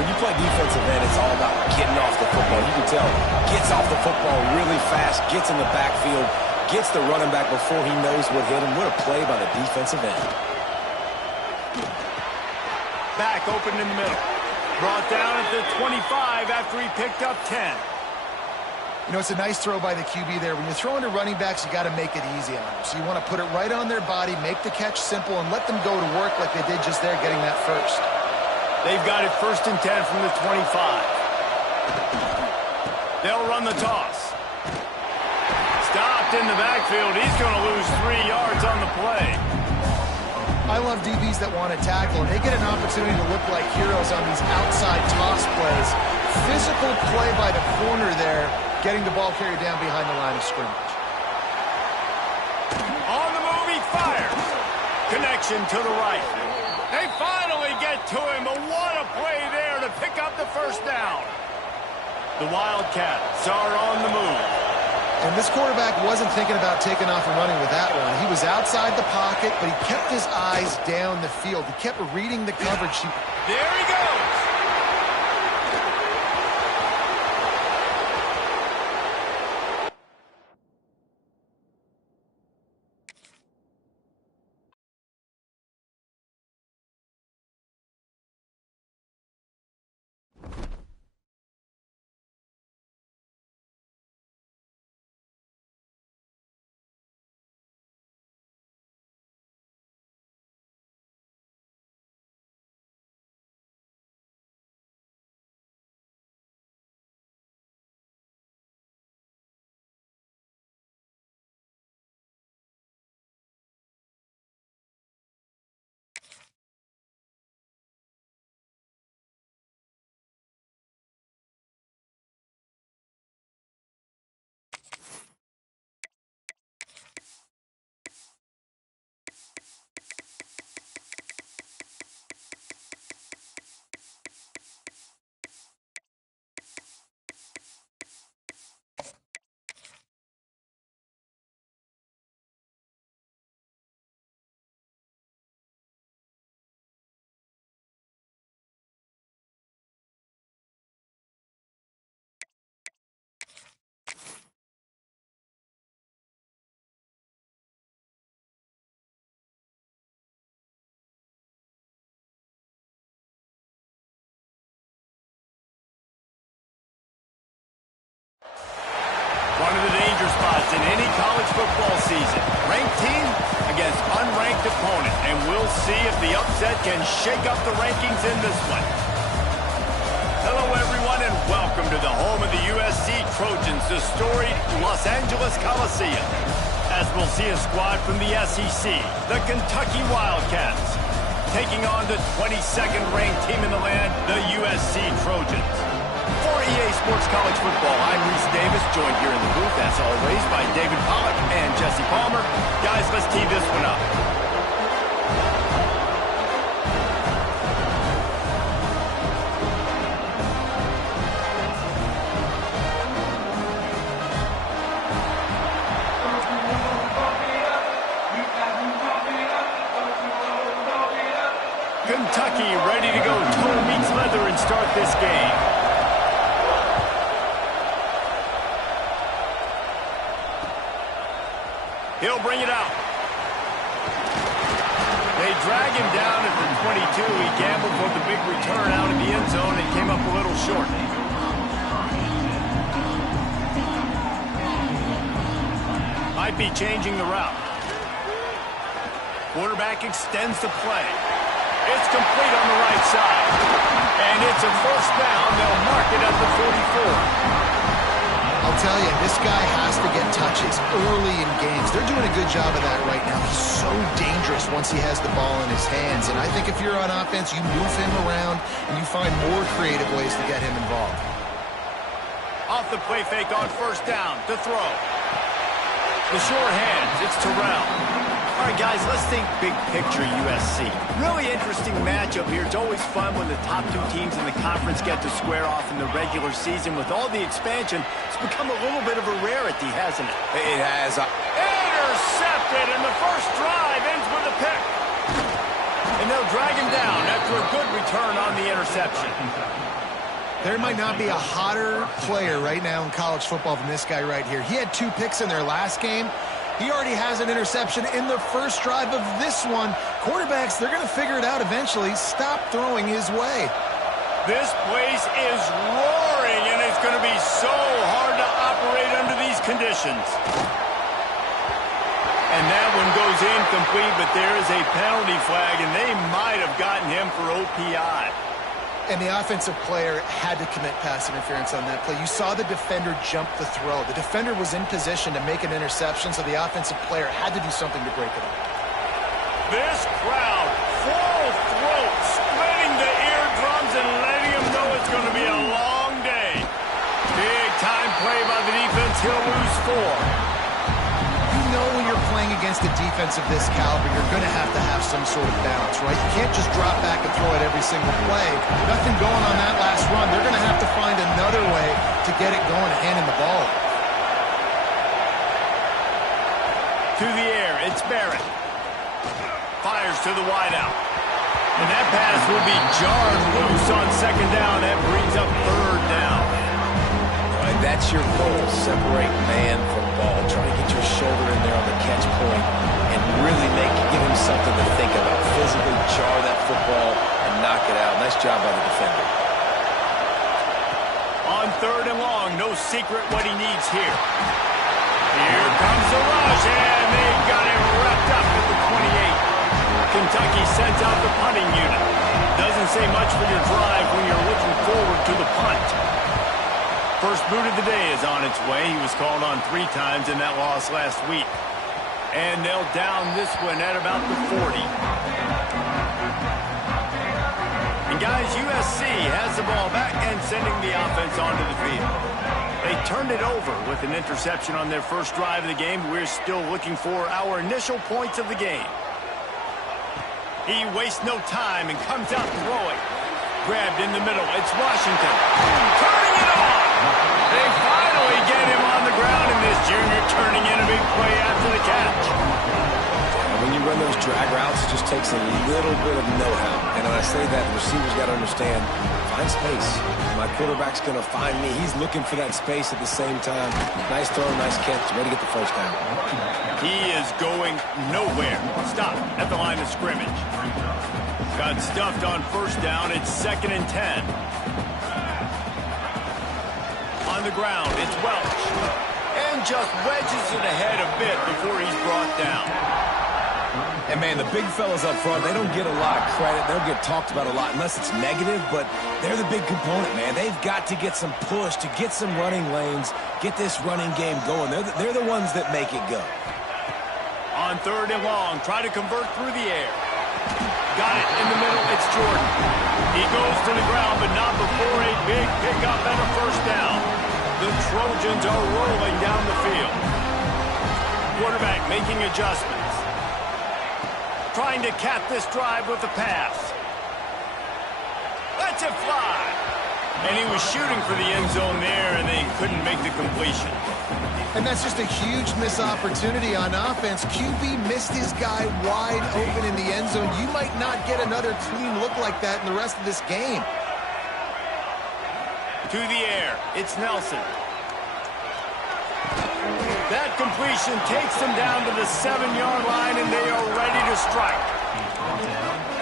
When you play defensive end, it's all about getting off the football. You can tell, gets off the football really fast, gets in the backfield, gets the running back before he knows what hit him. What a play by the defensive end. Back open in the middle. Brought down at the 25 after he picked up 10. You know, it's a nice throw by the QB there. When you're throwing to running backs, you got to make it easy on them. So you want to put it right on their body, make the catch simple, and let them go to work like they did just there, getting that first. They've got it 1st and 10 from the 25. They'll run the toss. Stopped in the backfield. He's going to lose 3 yards on the play. I love DBs that want to tackle, and they get an opportunity to look like heroes on these outside toss plays. Physical play by the corner there, getting the ball carried down behind the line of scrimmage. On the move, he fires. Connection to the right. They finally get to him, but what a play there to pick up the first down. The Wildcats are on the move. And this quarterback wasn't thinking about taking off and running with that one. He was outside the pocket, but he kept his eyes down the field. He kept reading the coverage. There he goes. One of the danger spots in any college football season. Ranked team against unranked opponent. And we'll see if the upset can shake up the rankings in this one. Hello, everyone, and welcome to the home of the USC Trojans, the storied Los Angeles Coliseum. As we'll see a squad from the SEC, the Kentucky Wildcats, taking on the 22nd ranked team in the land, the USC Trojans. For EA Sports College Football, I'm Reese Davis, joined here in the booth, as always, by David Pollack and Jesse Palmer. Guys, let's tee this one up. Kentucky ready to go toe meets leather and start this game. He'll bring it out. They drag him down at the 22. He gambled for the big return out of the end zone and came up a little short. Might be changing the route. Quarterback extends the play. It's complete on the right side. And it's a first down. They'll mark it at the 44. I'll tell you, this guy has to get touches early in games. They're doing a good job of that right now. He's so dangerous once he has the ball in his hands. And I think if you're on offense, you move him around and you find more creative ways to get him involved. Off the play fake on first down to throw. The short hands, it's Terrell. All right, guys, let's think big picture USC. Really interesting matchup here. It's always fun when the top two teams in the conference get to square off in the regular season. With all the expansion, it's become a little bit of a rarity, hasn't it? It has. Intercepted, and the first drive ends with a pick. And they'll drag him down after a good return on the interception. There might not be a hotter player right now in college football than this guy right here. He had 2 picks in their last game. He already has an interception in the first drive of this one. Quarterbacks, they're going to figure it out eventually. Stop throwing his way. This place is roaring, and it's going to be so hard to operate under these conditions. And that one goes incomplete, but there is a penalty flag, and they might have gotten him for OPI. And the offensive player had to commit pass interference on that play. You saw the defender jump the throw. The defender was in position to make an interception, so the offensive player had to do something to break it up. This crowd, full throat, splitting the eardrums and letting them know it's going to be a long day. Big time play by the defense. He'll lose 4. You know when you're playing against a defense of this caliber, you're going to have some sort of balance, right? You can't just drop back and throw it every single play. Nothing going on that last run. They're going to have to find another way to get it going and handing the ball. To the air, it's Barrett. Fires to the wideout. And that pass will be jarred loose on second down. That brings up third down. Right, that's your goal. Separate man from ball. Try to get your shoulder in there on the catch point and really give him something to think about. Physically jar that football and knock it out. Nice job by the defender. On third and long, no secret what he needs here. Here comes the rush, and they got it wrapped up at the 28. Kentucky sends out the punting unit. Doesn't say much for your drive when you're looking forward to the punt. First boot of the day is on its way. He was called on 3 times in that loss last week. And they'll down this one at about the 40. And guys, USC has the ball back and sending the offense onto the field. They turned it over with an interception on their first drive of the game. We're still looking for our initial points of the game. He wastes no time and comes out throwing. Grabbed in the middle. It's Washington. Turning it on. They finally get him on the ground, and this junior turning in a big play after the catch. When you run those drag routes, it just takes a little bit of know-how. And when I say that, the receiver's got to understand, find space. My quarterback's going to find me. He's looking for that space at the same time. Nice throw, nice catch. Way to get the first down. He is going nowhere. Stop at the line of scrimmage. Got stuffed on first down. It's 2nd and 10. On the ground, it's Welch. And just wedges it ahead a bit before he's brought down. And, man, the big fellas up front, they don't get a lot of credit. They'll get talked about a lot unless it's negative, but they're the big component, man. They've got to get some push, to get some running lanes, get this running game going. They're the ones that make it go. On third and long, try to convert through the air. Got it in the middle, it's Jordan. He goes to the ground, but not before a big pickup and a first down. The Trojans are rolling down the field. Quarterback making adjustments. Trying to cap this drive with a pass. Lets it fly. And he was shooting for the end zone there, and they couldn't make the completion. And that's just a huge missed opportunity on offense. QB missed his guy wide open in the end zone. You might not get another clean look like that in the rest of this game. To the air, it's Nelson. That completion takes them down to the 7-yard line, and they are ready to strike.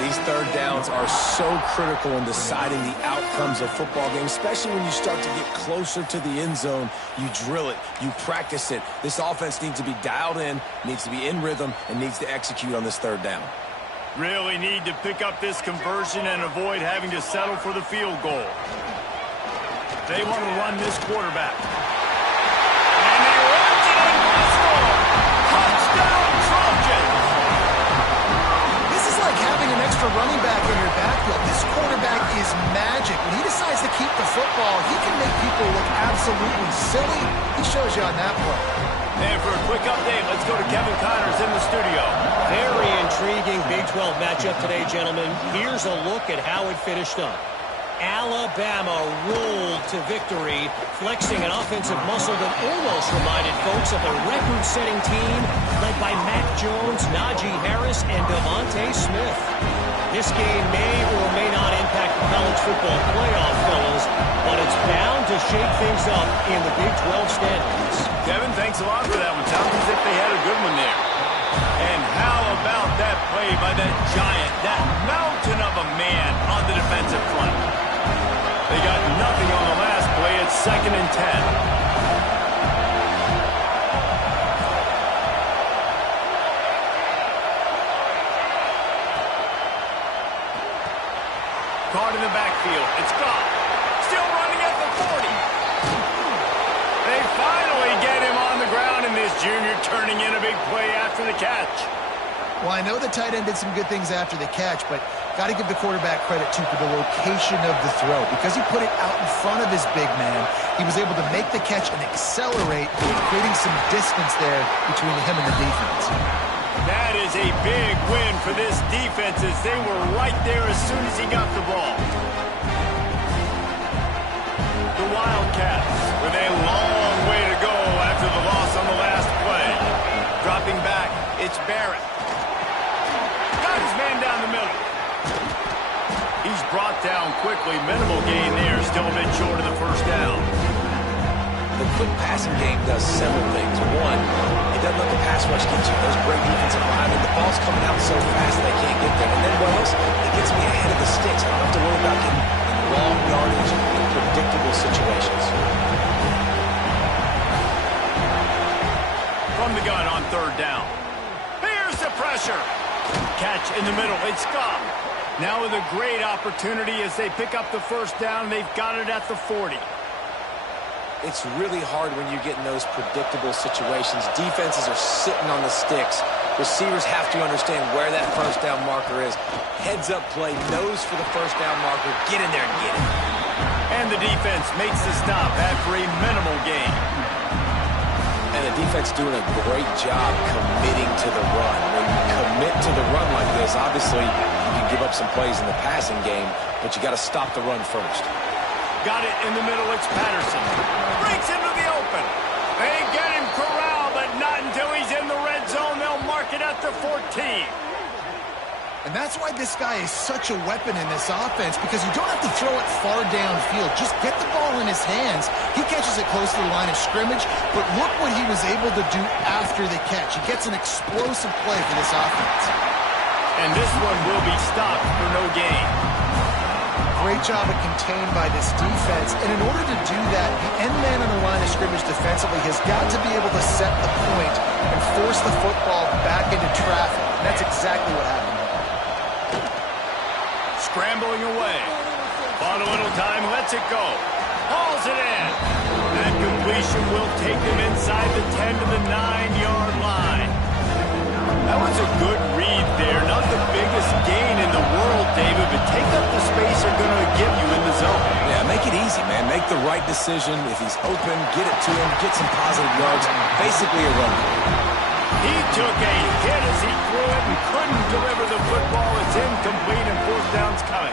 These third downs are so critical in deciding the outcomes of football games, especially when you start to get closer to the end zone. You drill it, you practice it. This offense needs to be dialed in, needs to be in rhythm, and needs to execute on this third down. Really need to pick up this conversion and avoid having to settle for the field goal. They want to run this quarterback. a running back in your backfield, this quarterback is magic. When he decides to keep the football, he can make people look absolutely silly. He shows you on that play. And for a quick update, let's go to Kevin Connors in the studio. Very intriguing Big 12 matchup today, gentlemen. Here's a look at how it finished up. Alabama rolled to victory, flexing an offensive muscle that almost reminded folks of a record-setting team led by Mac Jones, Najee Harris, and Devontae Smith. This game may or may not impact the college football playoff, fellas, but it's bound to shake things up in the Big 12 standings. Kevin, thanks a lot for that one. Sounds as if they had a good one there. And how about that play by that giant, that mountain of a man on the defensive front? They got nothing on the last play. It's 2nd and 10. Caught in the backfield. It's gone. Still running at the 40. They finally get him on the ground, and this junior turning in a big play after the catch. Well, I know the tight end did some good things after the catch, but got to give the quarterback credit, too, for the location of the throw. Because he put it out in front of his big man, he was able to make the catch and accelerate, creating some distance there between him and the defense. That is a big win for this defense, as they were right there as soon as he got the ball. The Wildcats with a long way to go after the loss on the last play. Dropping back, it's Barrett. Got his man down the middle. He's brought down quickly. Minimal gain there. Still a bit short of the first down. The quick passing game does several things. One, it doesn't let the pass rush get you. Those great defensive linemen, the ball's coming out so fast they can't get there. And then what else? It gets me ahead of the sticks. I don't have to worry about getting long yardage in predictable situations. From the gun on 3rd down. Here's the pressure. Catch in the middle. It's gone. Now with a great opportunity as they pick up the first down. They've got it at the 40. It's really hard when you get in those predictable situations. Defenses are sitting on the sticks. Receivers have to understand where that first down marker is. Heads up play, nose for the first down marker. Get in there and get it. And the defense makes the stop after a minimal gain. And the defense doing a great job committing to the run. When you commit to the run like this, obviously you can give up some plays in the passing game, but you got to stop the run first. Got it in the middle. It's Patterson. Breaks into the open. They get him corralled, but not until he's in the red zone. They'll mark it at the 14. And that's why this guy is such a weapon in this offense, because you don't have to throw it far downfield. Just get the ball in his hands. He catches it close to the line of scrimmage, but look what he was able to do after the catch. He gets an explosive play for this offense. And this one will be stopped for no gain. Great job of contained by this defense. And in order to do that, the end man on the line of scrimmage defensively has got to be able to set the point and force the football back into traffic. And that's exactly what happened. Scrambling away. Bought a little time, lets it go. Hauls it in. That completion will take them inside the 10 to the 9-yard line. That was a good read there. Not the biggest gain in the world, David, but take up the space they're going to give you in the zone. Yeah, make it easy, man. Make the right decision. If he's open, get it to him. Get some positive yards. Basically a run. He took a hit as he threw it and couldn't deliver the football. It's incomplete and 4th down's coming.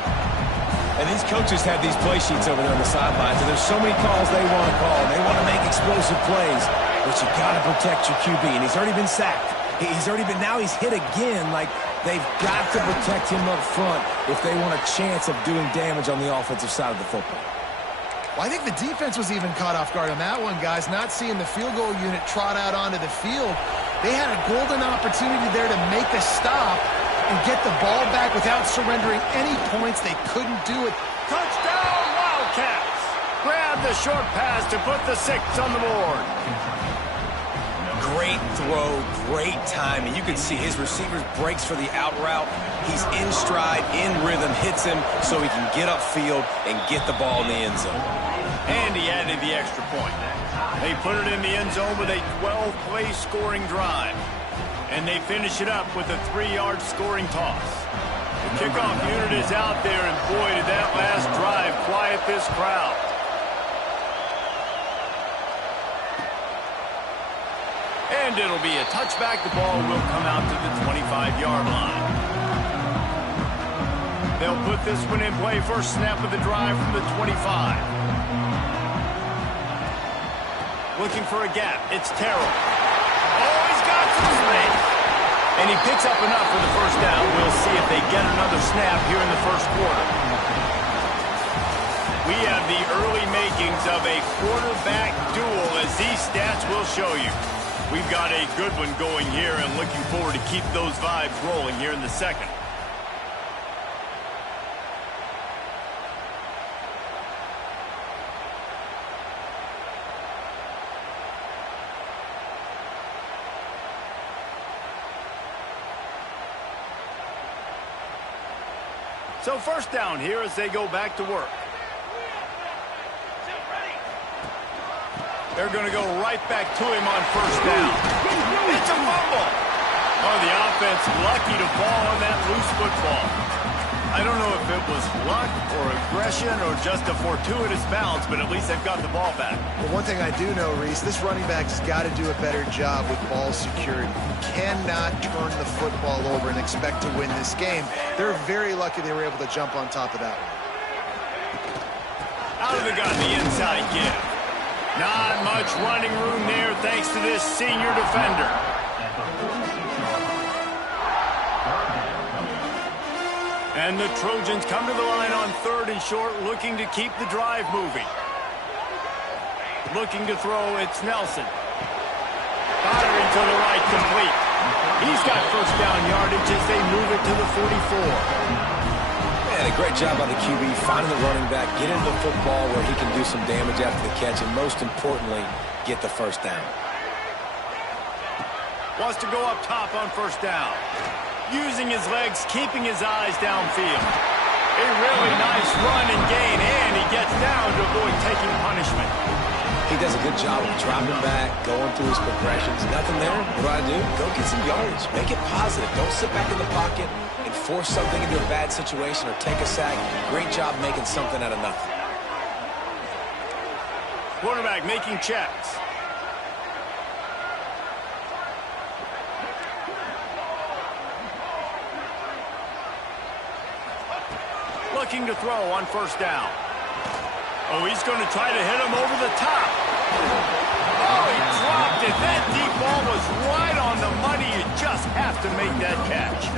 And these coaches have these play sheets over there on the sidelines, and there's so many calls they want to call. They want to make explosive plays, but you got to protect your QB, and he's already been sacked. Now he's hit again. Like, they've got to protect him up front if they want a chance of doing damage on the offensive side of the football. Well, I think the defense was even caught off guard on that one, guys. Not seeing the field goal unit trot out onto the field. They had a golden opportunity there to make a stop and get the ball back without surrendering any points. They couldn't do it. Touchdown, Wildcats! Grab the short pass to put the 6 on the board. Great throw, great timing. You can see his receivers breaks for the out route. He's in stride, in rhythm, hits him so he can get upfield and get the ball in the end zone. And he added the extra point. They put it in the end zone with a 12-play scoring drive. And they finish it up with a 3-yard scoring toss. The kickoff unit is out there, and boy, did that last drive quiet this crowd. And it'll be a touchback. The ball will come out to the 25-yard line. They'll put this one in play. First snap of the drive from the 25. Looking for a gap. It's Terrell. Oh, he's got some space. And he picks up enough for the first down. We'll see if they get another snap here in the first quarter. We have the early makings of a quarterback duel, as these stats will show you. We've got a good one going here, and looking forward to keep those vibes rolling here in the second. So first down here as they go back to work. They're going to go right back to him on first down. It's a fumble. Oh, the offense lucky to fall on that loose football. I don't know if it was luck or aggression or just a fortuitous bounce, but at least they've got the ball back. Well, one thing I do know, Reese, this running back has got to do a better job with ball security. You cannot turn the football over and expect to win this game. They're very lucky they were able to jump on top of that one. Out of the gun, the inside give. Not much running room there thanks to this senior defender. And the Trojans come to the line on 3rd and short, looking to keep the drive moving. Looking to throw, it's Nelson. Firing to the right, complete. He's got first down yardage as they move it to the 44. Man, a great job by the QB, finding the running back, get into the football where he can do some damage after the catch, and most importantly, get the first down. Wants to go up top on first down. Using his legs, keeping his eyes downfield. A really nice run and gain, and he gets down to avoid taking punishment. He does a good job of dropping back, going through his progressions. Nothing there. What do? Go get some yardage. Make it positive. Don't sit back in the pocket and force something into a bad situation or take a sack. Great job making something out of nothing. Quarterback making checks. Looking to throw on first down. Oh, he's going to try to hit him over the top. Oh, he dropped it. That deep ball was right on the money. You just have to make that catch.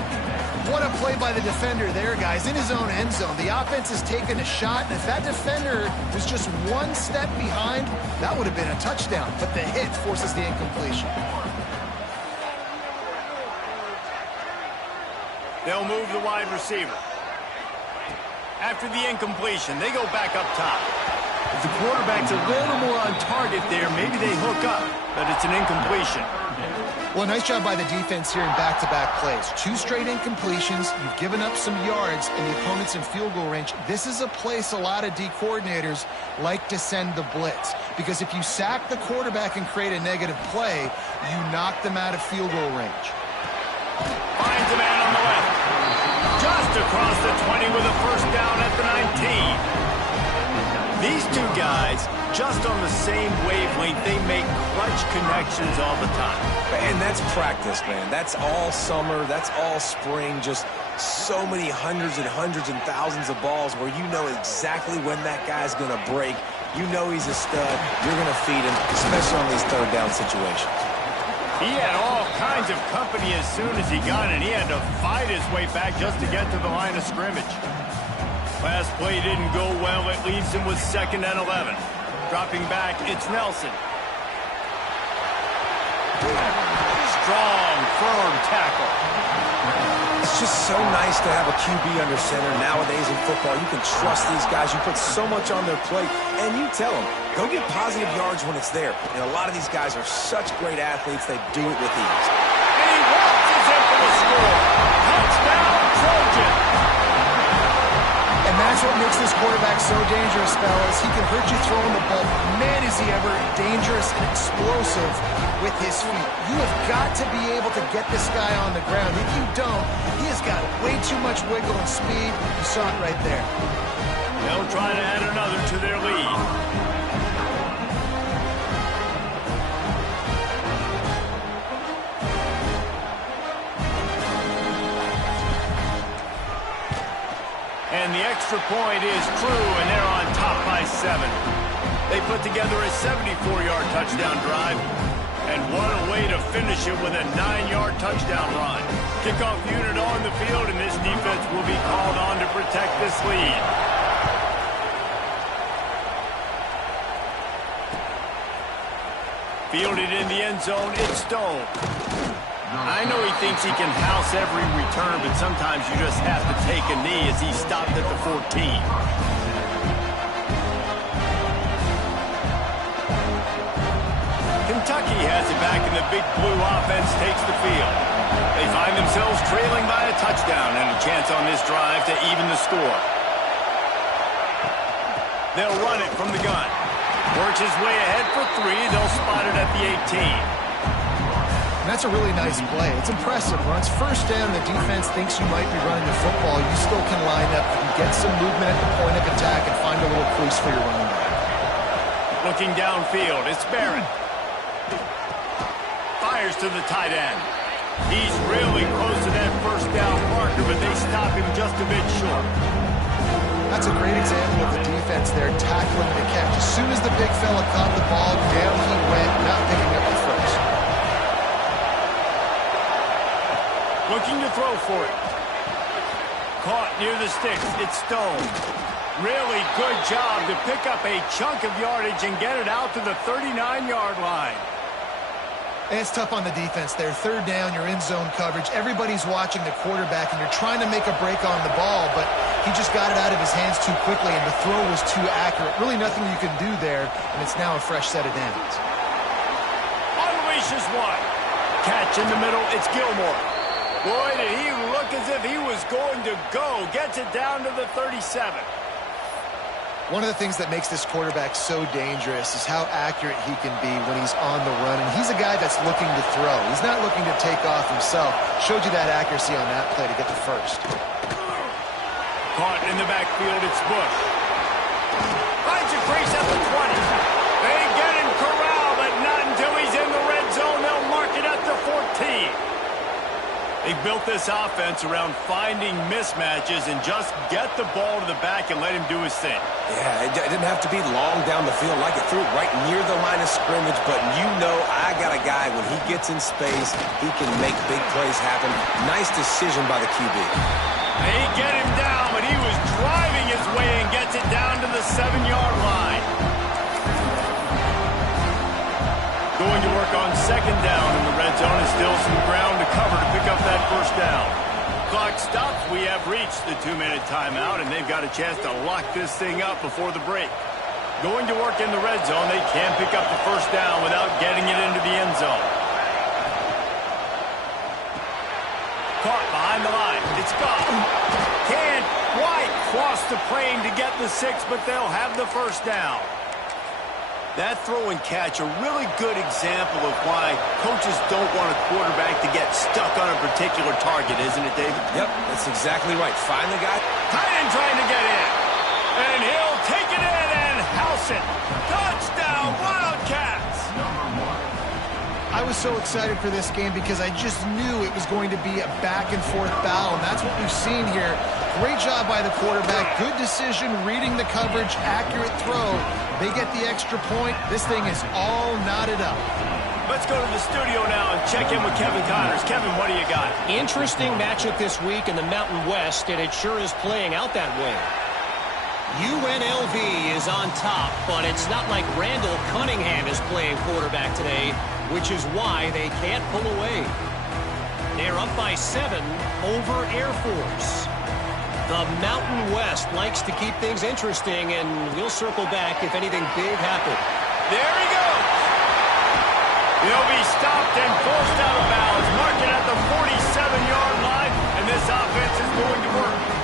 What a play by the defender there, guys. In his own end zone, the offense has taken a shot, and if that defender was just one step behind, that would have been a touchdown. But the hit forces the incompletion. They'll move the wide receiver. After the incompletion, they go back up top. If the quarterback's a little more on target there, maybe they hook up, but it's an incompletion. Well, nice job by the defense here in back-to-back plays. 2 straight incompletions. You've given up some yards, and the opponent's in field goal range. This is a place a lot of D coordinators like to send the blitz, because if you sack the quarterback and create a negative play, you knock them out of field goal range. Finds a man on the left. Just across the 20 with a first down at the 19. These two guys, just on the same wavelength, they make clutch connections all the time. And that's practice, man. That's all summer. That's all spring. Just so many hundreds and thousands of balls where you know exactly when that guy's going to break. You know he's a stud. You're going to feed him, especially on these third down situations. He had all kinds of company as soon as he got it. He had to fight his way back just to get to the line of scrimmage. Last play didn't go well. It leaves him with 2nd and 11. Dropping back, it's Nelson. Strong, firm tackle. It's just so nice to have a QB under center nowadays in football. You can trust these guys. You put so much on their plate, and you tell them, go get positive yards when it's there. And a lot of these guys are such great athletes, they do it with ease. And he launches in for the score. Touchdown, Trojan. And that's what makes this quarterback so dangerous, fellas, he can hurt you throwing the ball. Man, is he ever dangerous and explosive with his feet. You have got to be able to get this guy on the ground. If you don't, he has got way too much wiggle and speed. You saw it right there. They'll try to add another to their lead. And the extra point is true, and they're on top by 7. They put together a 74-yard touchdown drive, and what a way to finish it with a 9-yard touchdown run. Kickoff unit on the field, and this defense will be called on to protect this lead. Fielded in the end zone, it's Stone. I know he thinks he can house every return, but sometimes you just have to take a knee as he stopped at the 14. Kentucky has it back, and the Big Blue offense takes the field. They find themselves trailing by a touchdown and a chance on this drive to even the score. They'll run it from the gun. Works his way ahead for 3. They'll spot it at the 18. That's a really nice play. It's impressive. When it's first down, the defense thinks you might be running the football. You still can line up and get some movement at the point of attack and find a little crease for your running back. Looking downfield, it's Barrett. Fires to the tight end. He's really close to that first down marker, but they stop him just a bit short. That's a great example of the defense there tackling the catch. As soon as the big fella caught the ball, down he went, not picking up the first. Looking to throw for it. Caught near the sticks. It's Stone. Really good job to pick up a chunk of yardage and get it out to the 39-yard line. And it's tough on the defense there. Third down, you're in zone coverage. Everybody's watching the quarterback, and you're trying to make a break on the ball, but he just got it out of his hands too quickly, and the throw was too accurate. Really nothing you can do there, and it's now a fresh set of downs. Unleashes one. Catch in the middle. It's Gilmore. Boy, did he look as if he was going to go. Gets it down to the 37. One of the things that makes this quarterback so dangerous is how accurate he can be when he's on the run. And he's a guy that's looking to throw. He's not looking to take off himself. Showed you that accuracy on that play to get the first. Caught in the backfield, it's Bush. Finds a crease at the 20. They get him corralled, but not until he's in the red zone. They'll mark it at the 14. They built this offense around finding mismatches and just get the ball to the back and let him do his thing. Yeah, it didn't have to be long down the field. Like it threw it right near the line of scrimmage, but you know I got a guy, when he gets in space, he can make big plays happen. Nice decision by the QB. They get him down, but he was driving his way and gets it down to the 7-yard line. Going to work on second down in the red zone, and still some ground to cover to pick up that first down. Clock stops. We have reached the 2-minute timeout, and they've got a chance to lock this thing up before the break. Going to work in the red zone, they can't pick up the first down without getting it into the end zone. Caught behind the line. It's gone. Can't quite cross the plane to get the 6, but they'll have the first down. That throw and catch, a really good example of why coaches don't want a quarterback to get stuck on a particular target, isn't it, David? Yep, that's exactly right. Find the guy. Tight end trying to get in. And he'll take it in and house it. Touchdown, Wildcats! I was so excited for this game because I just knew it was going to be a back-and-forth battle, and that's what we've seen here. Great job by the quarterback. Good decision, reading the coverage, accurate throw. They get the extra point. This thing is all knotted up. Let's go to the studio now and check in with Kevin Connors. Kevin, what do you got? Interesting matchup this week in the Mountain West, and it sure is playing out that way. UNLV is on top, but it's not like Randall Cunningham is playing quarterback today, which is why they can't pull away. They're up by 7 over Air Force. The Mountain West likes to keep things interesting, and we'll circle back if anything big happens. There he goes. He'll be stopped and forced out of bounds. Mark it at the 47-yard line, and this offense is going to work.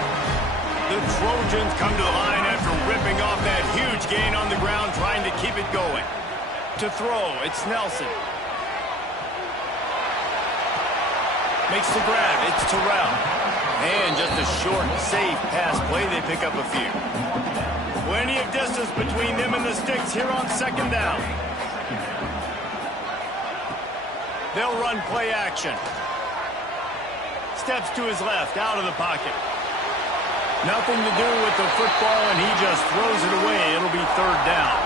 The Trojans come to the line after ripping off that huge gain on the ground, trying to keep it going. To throw, it's Nelson. Makes the grab, it's Terrell. And just a short, safe pass play, they pick up a few. Plenty of distance between them and the sticks here on second down. They'll run play action. Steps to his left, out of the pocket. Nothing to do with the football, and he just throws it away. It'll be third down.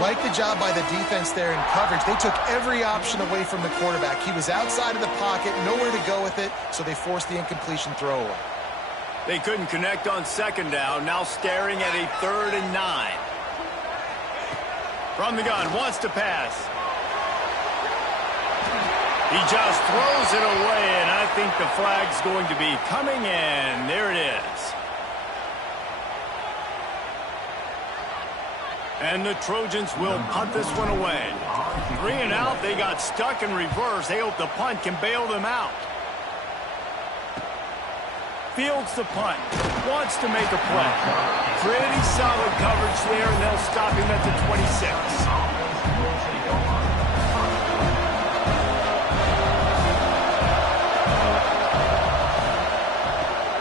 Like the job by the defense there in coverage. They took every option away from the quarterback. He was outside of the pocket, nowhere to go with it, so they forced the incompletion throwaway. They couldn't connect on second down, now staring at a 3rd and 9. From the gun, wants to pass. He just throws it away, and I think the flag's going to be coming in. There it is. And the Trojans will punt this one away. 3 and out, they got stuck in reverse. They hope the punt can bail them out. Fields the punt, wants to make a play. Pretty solid coverage there, and they'll stop him at the 26.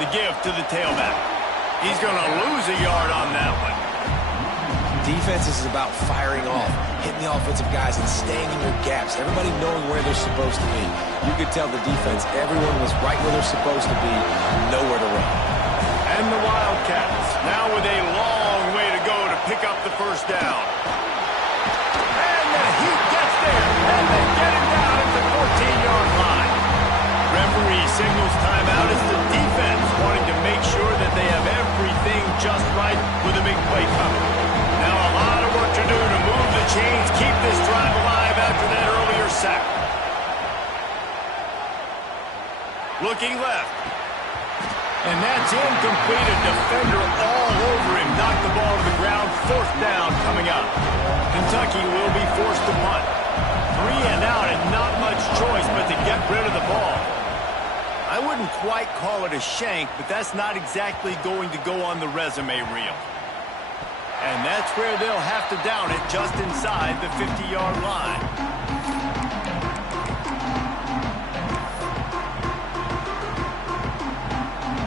The give to the tailback. He's going to lose a yard on that one. Defense is about firing off, hitting the offensive guys and staying in your gaps. Everybody knowing where they're supposed to be. You could tell the defense, everyone was right where they're supposed to be, nowhere to run. And the Wildcats, now with a long way to go to pick up the first down. And the Heat gets there, and they get him down at the 14-yard line. Referee signals timeout as the defense wanting to make sure that they have everything just right with a big play coming. Now a lot of work to do to move the chains, keep this drive alive after that earlier sack. Looking left. And that's incomplete. A defender all over him. Knocked the ball to the ground. 4th down coming up. Kentucky will be forced to punt. 3 and out and not much choice but to get rid of the ball. I wouldn't quite call it a shank, but that's not exactly going to go on the resume reel. And that's where they'll have to down it just inside the 50-yard line.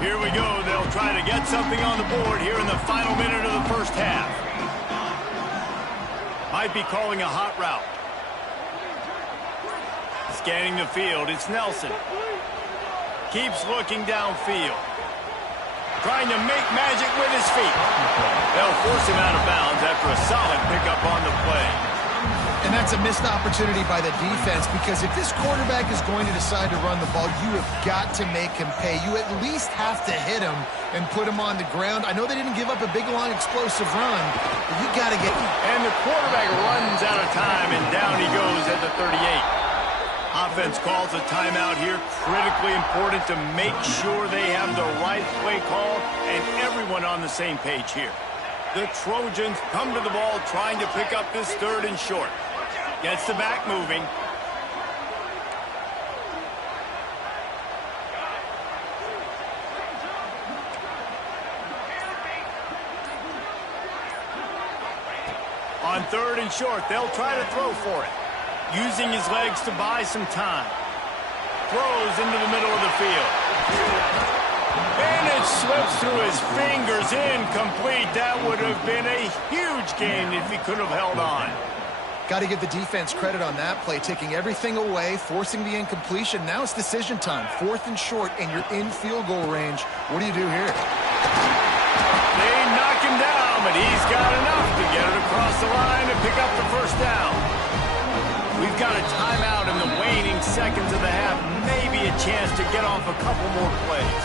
Here we go. They'll try to get something on the board here in the final minute of the first half. Might be calling a hot route. Scanning the field, it's Nelson. Keeps looking downfield. Trying to make magic with his feet. They'll force him out of bounds after a solid pickup on the play. And that's a missed opportunity by the defense, because if this quarterback is going to decide to run the ball, you have got to make him pay. You at least have to hit him and put him on the ground. I know they didn't give up a big, long, explosive run, but you got to get... And the quarterback runs out of time, and down he goes at the 38. Offense calls a timeout here. Critically important to make sure they have the right play call and everyone on the same page here. The Trojans come to the ball trying to pick up this 3rd and short. Gets the back moving. On 3rd and short, they'll try to throw for it. Using his legs to buy some time. Throws into the middle of the field. And it slips through his fingers. Incomplete. That would have been a huge gain if he could have held on. Got to give the defense credit on that play, taking everything away, forcing the incompletion. Now it's decision time. 4th and short, and you're in field goal range. What do you do here? They knock him down, but he's got enough to get it across the line and pick up the first down. We've got a timeout in the waning seconds of the half. Maybe a chance to get off a couple more plays.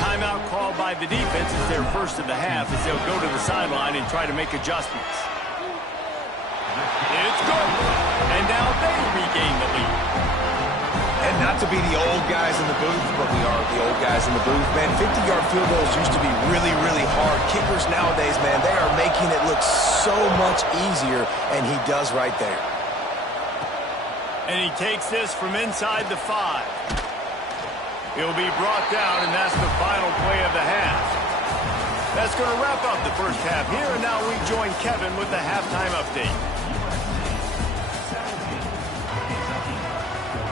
Timeout called by the defense is their first of the half as they'll go to the sideline and try to make adjustments. It's good. And now they regain the lead. And not to be the old guys in the booth, but we are the old guys in the booth, man. 50-yard field goals used to be really, really hard. Kickers nowadays, man, they are making it look so much easier, and he does right there. And he takes this from inside the 5. He'll be brought down, and that's the final play of the half. That's going to wrap up the first half here, and now we join Kevin with the halftime update.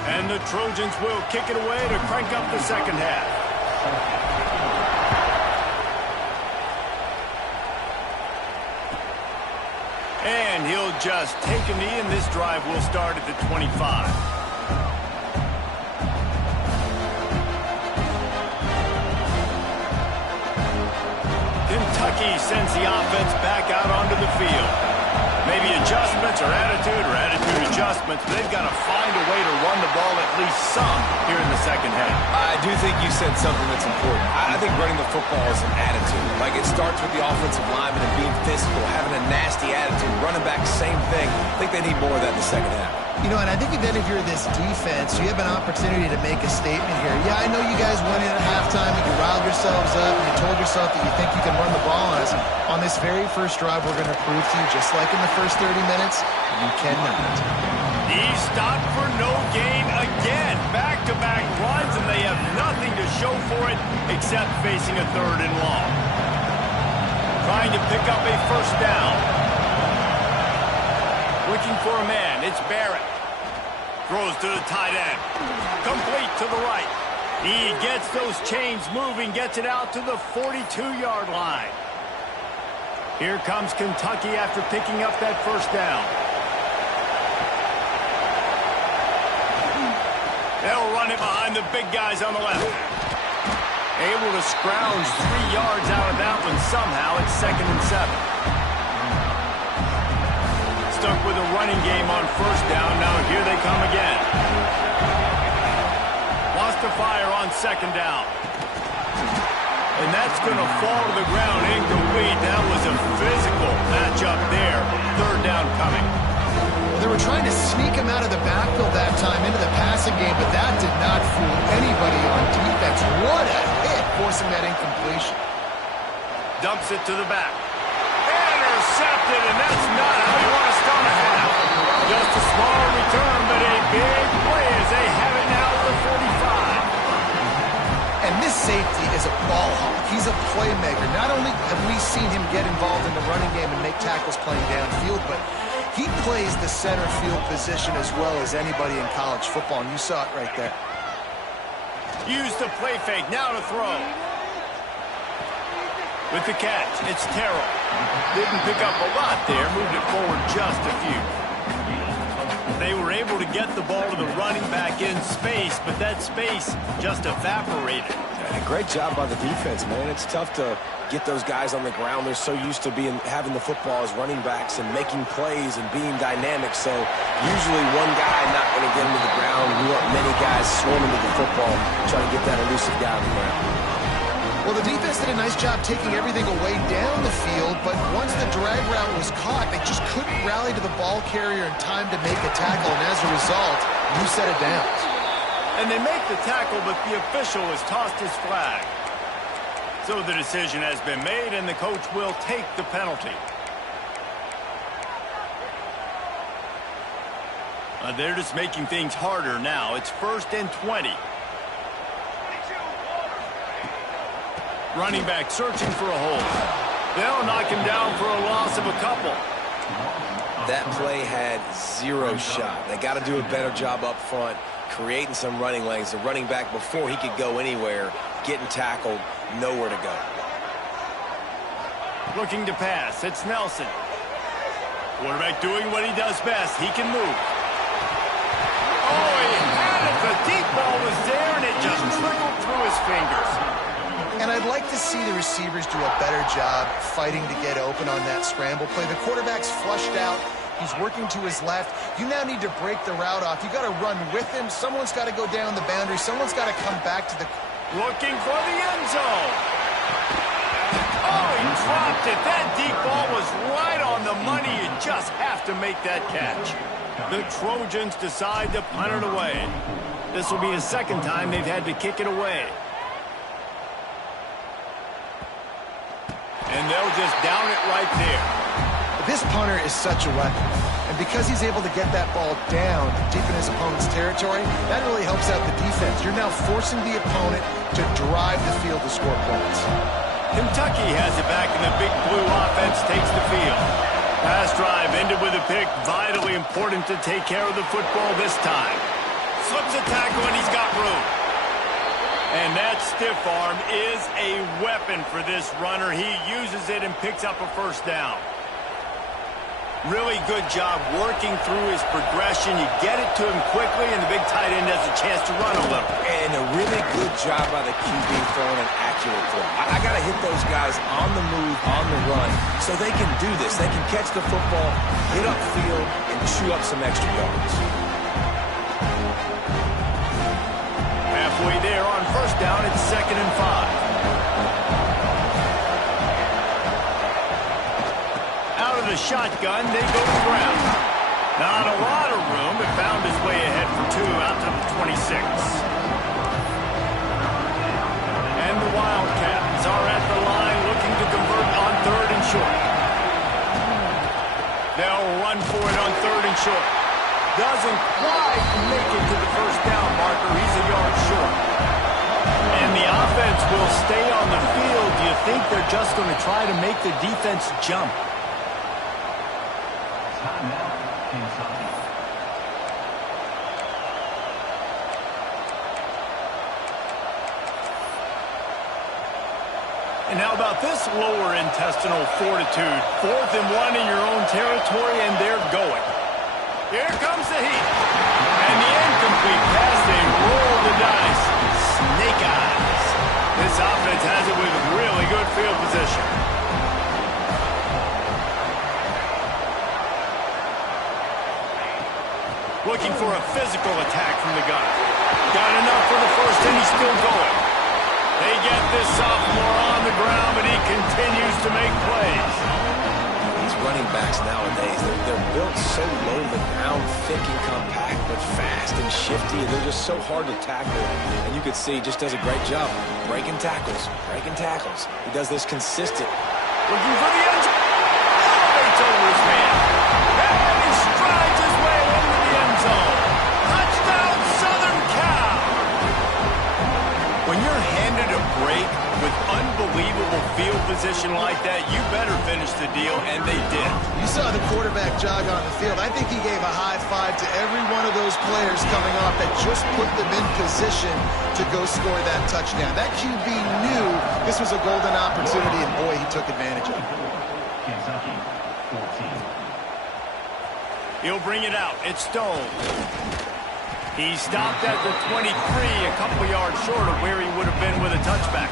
And the Trojans will kick it away to crank up the second half. And he'll just take a knee, and this drive will start at the 25. Kentucky sends the offense back out onto the field. Maybe adjustments or attitude adjustments, but they've got to find a way to run the ball at least some here in the second half. I do think you said something that's important. I think running the football is an attitude. Like, it starts with the offensive lineman and being physical, having a nasty attitude. Running back, same thing. I think they need more of that in the second half. You know, and I think then if you're this defense, you have an opportunity to make a statement here. Yeah, I know you guys went in at halftime and you riled yourselves up and you told yourself that you think you can run the ball on us. On this very first drive, we're going to prove to you, just like in the first 30 minutes, you cannot. He stopped for no gain again. Back-to-back runs, and they have nothing to show for it except facing a third and long. Trying to pick up a first down. Looking for a man. It's Barrett. Throws to the tight end. Complete to the right. He gets those chains moving, gets it out to the 42-yard line. Here comes Kentucky after picking up that first down. They'll run it behind the big guys on the left. Able to scrounge 3 yards out of that one somehow. It's 2nd and 7. Stuck with a running game on first down. Now here they come again. Wants to fire on second down. And that's going to fall to the ground incomplete. That was a physical matchup there. Third down coming. Well, they were trying to sneak him out of the backfield that time into the passing game, but that did not fool anybody on defense. What a hit, forcing that incompletion. Dumps it to the back. Intercepted, and that's not how you want to start a half. Just a small return, but a big play as they have it now at the 45. And this safety is a ball hawk. He's a playmaker. Not only have we seen him get involved in the running game and make tackles playing downfield, but he plays the center field position as well as anybody in college football, and you saw it right there. Use the play fake, now to throw. With the catch, it's Terrell. Didn't pick up a lot there, moved it forward just a few. They were able to get the ball to the running back in space, but that space just evaporated. And a great job by the defense, man. It's tough to get those guys on the ground. They're so used to having the football as running backs and making plays and being dynamic. So usually one guy not going to get into the ground. You want many guys swarming to the football, trying to get that elusive guy on the ground. Well, the defense did a nice job taking everything away down the field, but once the drag route was caught, they just couldn't rally to the ball carrier in time to make a tackle, and as a result, you set it down. And they make the tackle, but the official has tossed his flag. So the decision has been made, and the coach will take the penalty. They're just making things harder now. It's 1st and 20. Running back searching for a hole. They'll knock him down for a loss of a couple. That play had zero shot. They got to do a better job up front, creating some running lanes. The running back, before he could go anywhere, getting tackled, nowhere to go. Looking to pass. It's Nelson. Quarterback doing what he does best. He can move. Oh, he had it. The deep ball was there, and it just trickled through his fingers. And I'd like to see the receivers do a better job fighting to get open on that scramble play. The quarterback's flushed out. He's working to his left. You now need to break the route off. You got to run with him. Someone's got to go down the boundary. Someone's got to come back to the... Looking for the end zone. Oh, he dropped it. That deep ball was right on the money. You just have to make that catch. The Trojans decide to punt it away. This will be the second time they've had to kick it away. And they'll just down it right there. This punter is such a weapon. And because he's able to get that ball down deep in his opponent's territory, that really helps out the defense. You're now forcing the opponent to drive the field to score points. Kentucky has it back, and the Big Blue offense takes the field. Pass drive ended with a pick. Vitally important to take care of the football this time. Slips a tackle, and he's got room. And that stiff arm is a weapon for this runner. He uses it and picks up a first down. Really good job working through his progression. You get it to him quickly, and the big tight end has a chance to run a little. And a really good job by the QB throwing an accurate throw. I got to hit those guys on the move, on the run, so they can do this. They can catch the football, get upfield, and chew up some extra yards. Halfway there on first down, it's 2nd and 5. Out of the shotgun, they go to the ground. Not a lot of room, but found his way ahead for 2 out to the 26. And the Wildcats are at the line looking to convert on 3rd and short. They'll run for it on 3rd and short. Doesn't quite make it to the first down marker. He's a yard short. And the offense will stay on the field. Do you think they're just going to try to make the defense jump? And how about this lower intestinal fortitude? 4th and 1 in your own territory, and they're going. Here comes the heat. And the incomplete pass, they roll the dice. Snake eyes. This offense has it with really good field position. Looking for a physical attack from the gun. Got enough for the first, and he's still going. They get this sophomore on the ground, but he continues to make plays. These running backs nowadays, they're built so low to the ground, thick and compact, but fast and shifty. They're just so hard to tackle. And you could see he just does a great job breaking tackles, He does this consistent. Looking for the end zone. Elevates over his man. And he strides his way into the end zone. Touchdown, Southern Cal. When you're handed a break with unbelievable field position like that, you better finish the deal, and they did. You saw the quarterback jog on the field. I think he gave a high five to every one of those players coming off that just put them in position to go score that touchdown. That QB knew this was a golden opportunity, and boy, he took advantage of it. He'll bring it out. It's Stone. He stopped at the 23, a couple yards short of where he would have been with a touchback.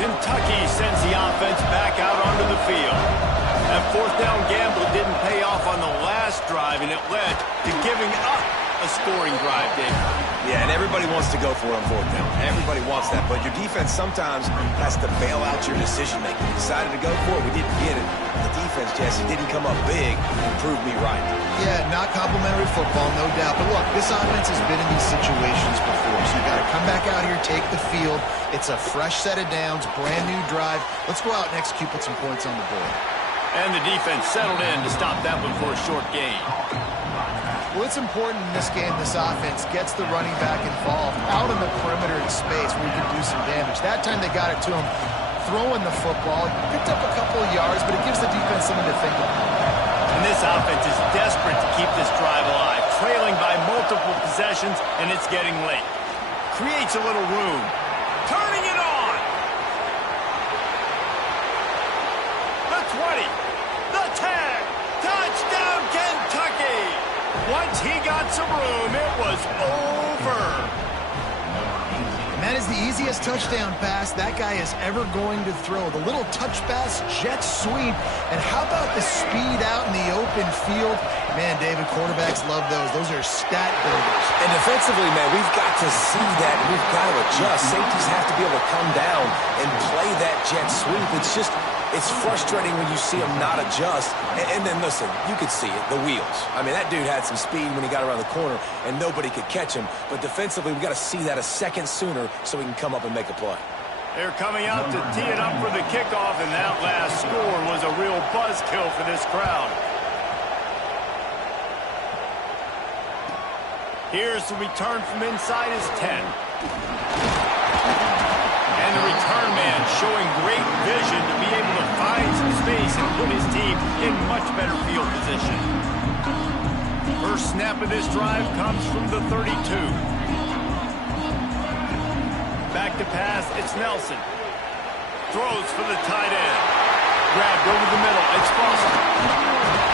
Kentucky sends the offense back out onto the field. That 4th down gamble didn't pay off on the last drive, and it led to giving up a scoring drive, David. Yeah, and everybody wants to go for it on 4th down. Everybody wants that, but your defense sometimes has to bail out your decision-making. You decided to go for it, we didn't get it. The defense, Jesse, didn't come up big and prove me right. Yeah, not complimentary football, no doubt. But look, this offense has been in these situations before, so you got to come back out here, take the field. It's a fresh set of downs, brand new drive. Let's go out and execute, put some points on the board. And the defense settled in to stop that one for a short gain. Well, it's important in this game, this offense gets the running back involved out in the perimeter in space where he can do some damage. That time they got it to him throwing the football. Picked up a couple of yards, but it gives the defense something to think about. And this offense is desperate to keep this drive alive, trailing by multiple possessions, and it's getting late. Creates a little room. Turning it on. The 20. The 10. Touchdown, Kentucky. Once he got some room, it was over. And that is the easiest touchdown pass that guy is ever going to throw. The little touch pass, jet sweep, and how about the speed out in the open field? Man, David, quarterbacks love those. Those are stat builders. And defensively, man, we've got to see that, and we've got to adjust. Safeties have to be able to come down and play that jet sweep. It's frustrating when you see him not adjust. And then, listen, you could see it, the wheels. I mean, that dude had some speed when he got around the corner, and nobody could catch him. But defensively, we've got to see that a second sooner so he can come up and make a play. They're coming out to tee it up for the kickoff, and that last score was a real buzzkill for this crowd. Here's the return from inside his 10. put his team in much better field position. First snap of this drive comes from the 32. Back to pass, it's Nelson. Throws for the tight end. Grabbed over the middle, it's Foster.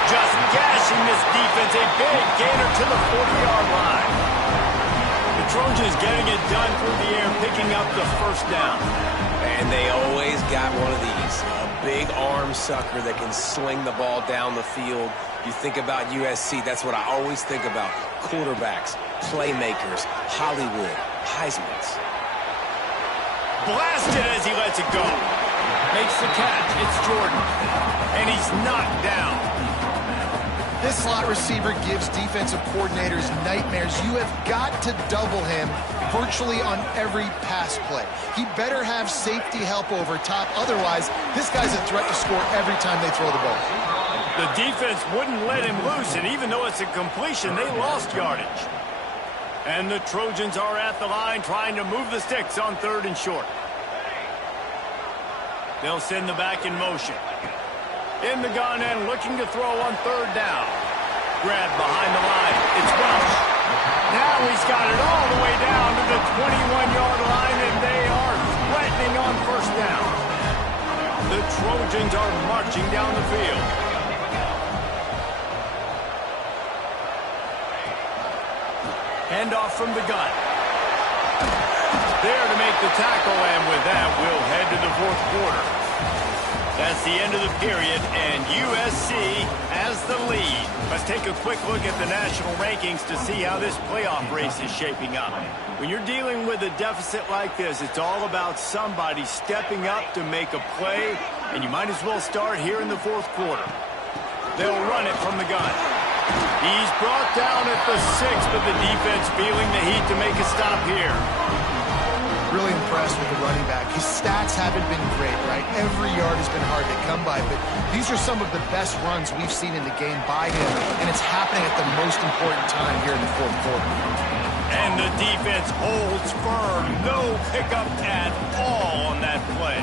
Just gashing this defense, a big gainer to the 40-yard line. The Trojans getting it done through the air, picking up the first down. And they always got one of these, a big arm sucker that can sling the ball down the field. You think about USC, that's what I always think about. Quarterbacks, playmakers, Hollywood, Heismans. Blasted as he lets it go. Makes the catch. It's Jordan. And he's knocked down. This slot receiver gives defensive coordinators nightmares. You have got to double him virtually on every pass play. He better have safety help over top. Otherwise, this guy's a threat to score every time they throw the ball. The defense wouldn't let him loose, and even though it's a completion, they lost yardage. And the Trojans are at the line trying to move the sticks on 3rd and short. They'll send the back in motion. In the gun and looking to throw on 3rd down. Grab behind the line. It's Welch. Now he's got it all the way down to the 21-yard line, and they are threatening on 1st down. The Trojans are marching down the field. Handoff from the gun. There to make the tackle, and with that, we'll head to the 4th quarter. That's the end of the period, and USC has the lead. Let's take a quick look at the national rankings to see how this playoff race is shaping up. When you're dealing with a deficit like this, it's all about somebody stepping up to make a play, and you might as well start here in the 4th quarter. They'll run it from the gun. He's brought down at the 6, but the defense feeling the heat to make a stop here. Really impressed with the running back. His stats haven't been great, right? Every yard has been hard to come by, but these are some of the best runs we've seen in the game by him, and it's happening at the most important time here in the 4th quarter. And the defense holds firm. No pickup at all on that play.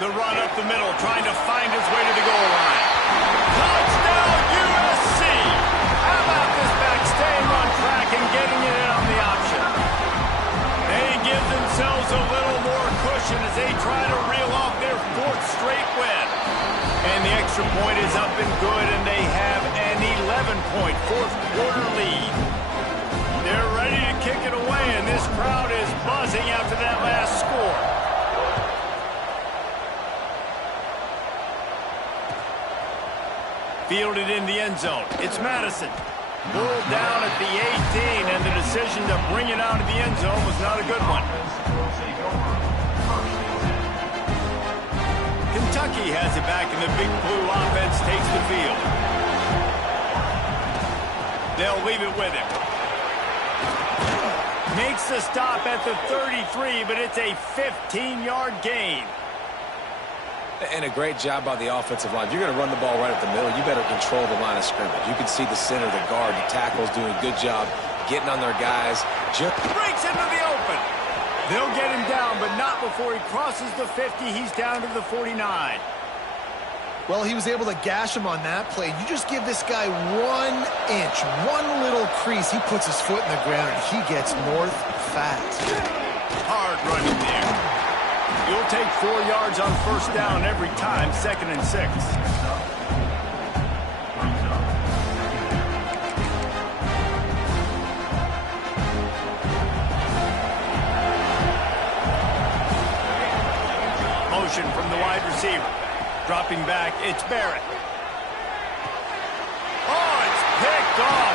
The run up the middle, trying to find his way to the goal line. Touchdown, USC! How about this back staying on track and getting it in on the option? They give themselves a little more cushion as they try to reel off their 4th straight win. And the extra point is up and good, and they have an 11-point 4th quarter lead. They're ready to kick it away, and this crowd is buzzing after that last score. Fielded in the end zone. It's Madison. Pulled down at the 18, and the decision to bring it out of the end zone was not a good one. Kentucky has it back, and the Big Blue offense takes the field. They'll leave it with him. Makes the stop at the 33, but it's a 15-yard gain. And a great job by the offensive line. If you're going to run the ball right at the middle, you better control the line of scrimmage. You can see the center, the guard, the tackles doing a good job getting on their guys. Breaks into the open. They'll get him down, but not before he crosses the 50. He's down to the 49. Well, he was able to gash him on that play. You just give this guy 1 inch, one little crease. He puts his foot in the ground, and he gets north fast. Hard running there. You'll take 4 yards on 1st down every time, 2nd and 6. Motion from the wide receiver. Dropping back, it's Barrett. Oh, it's picked off.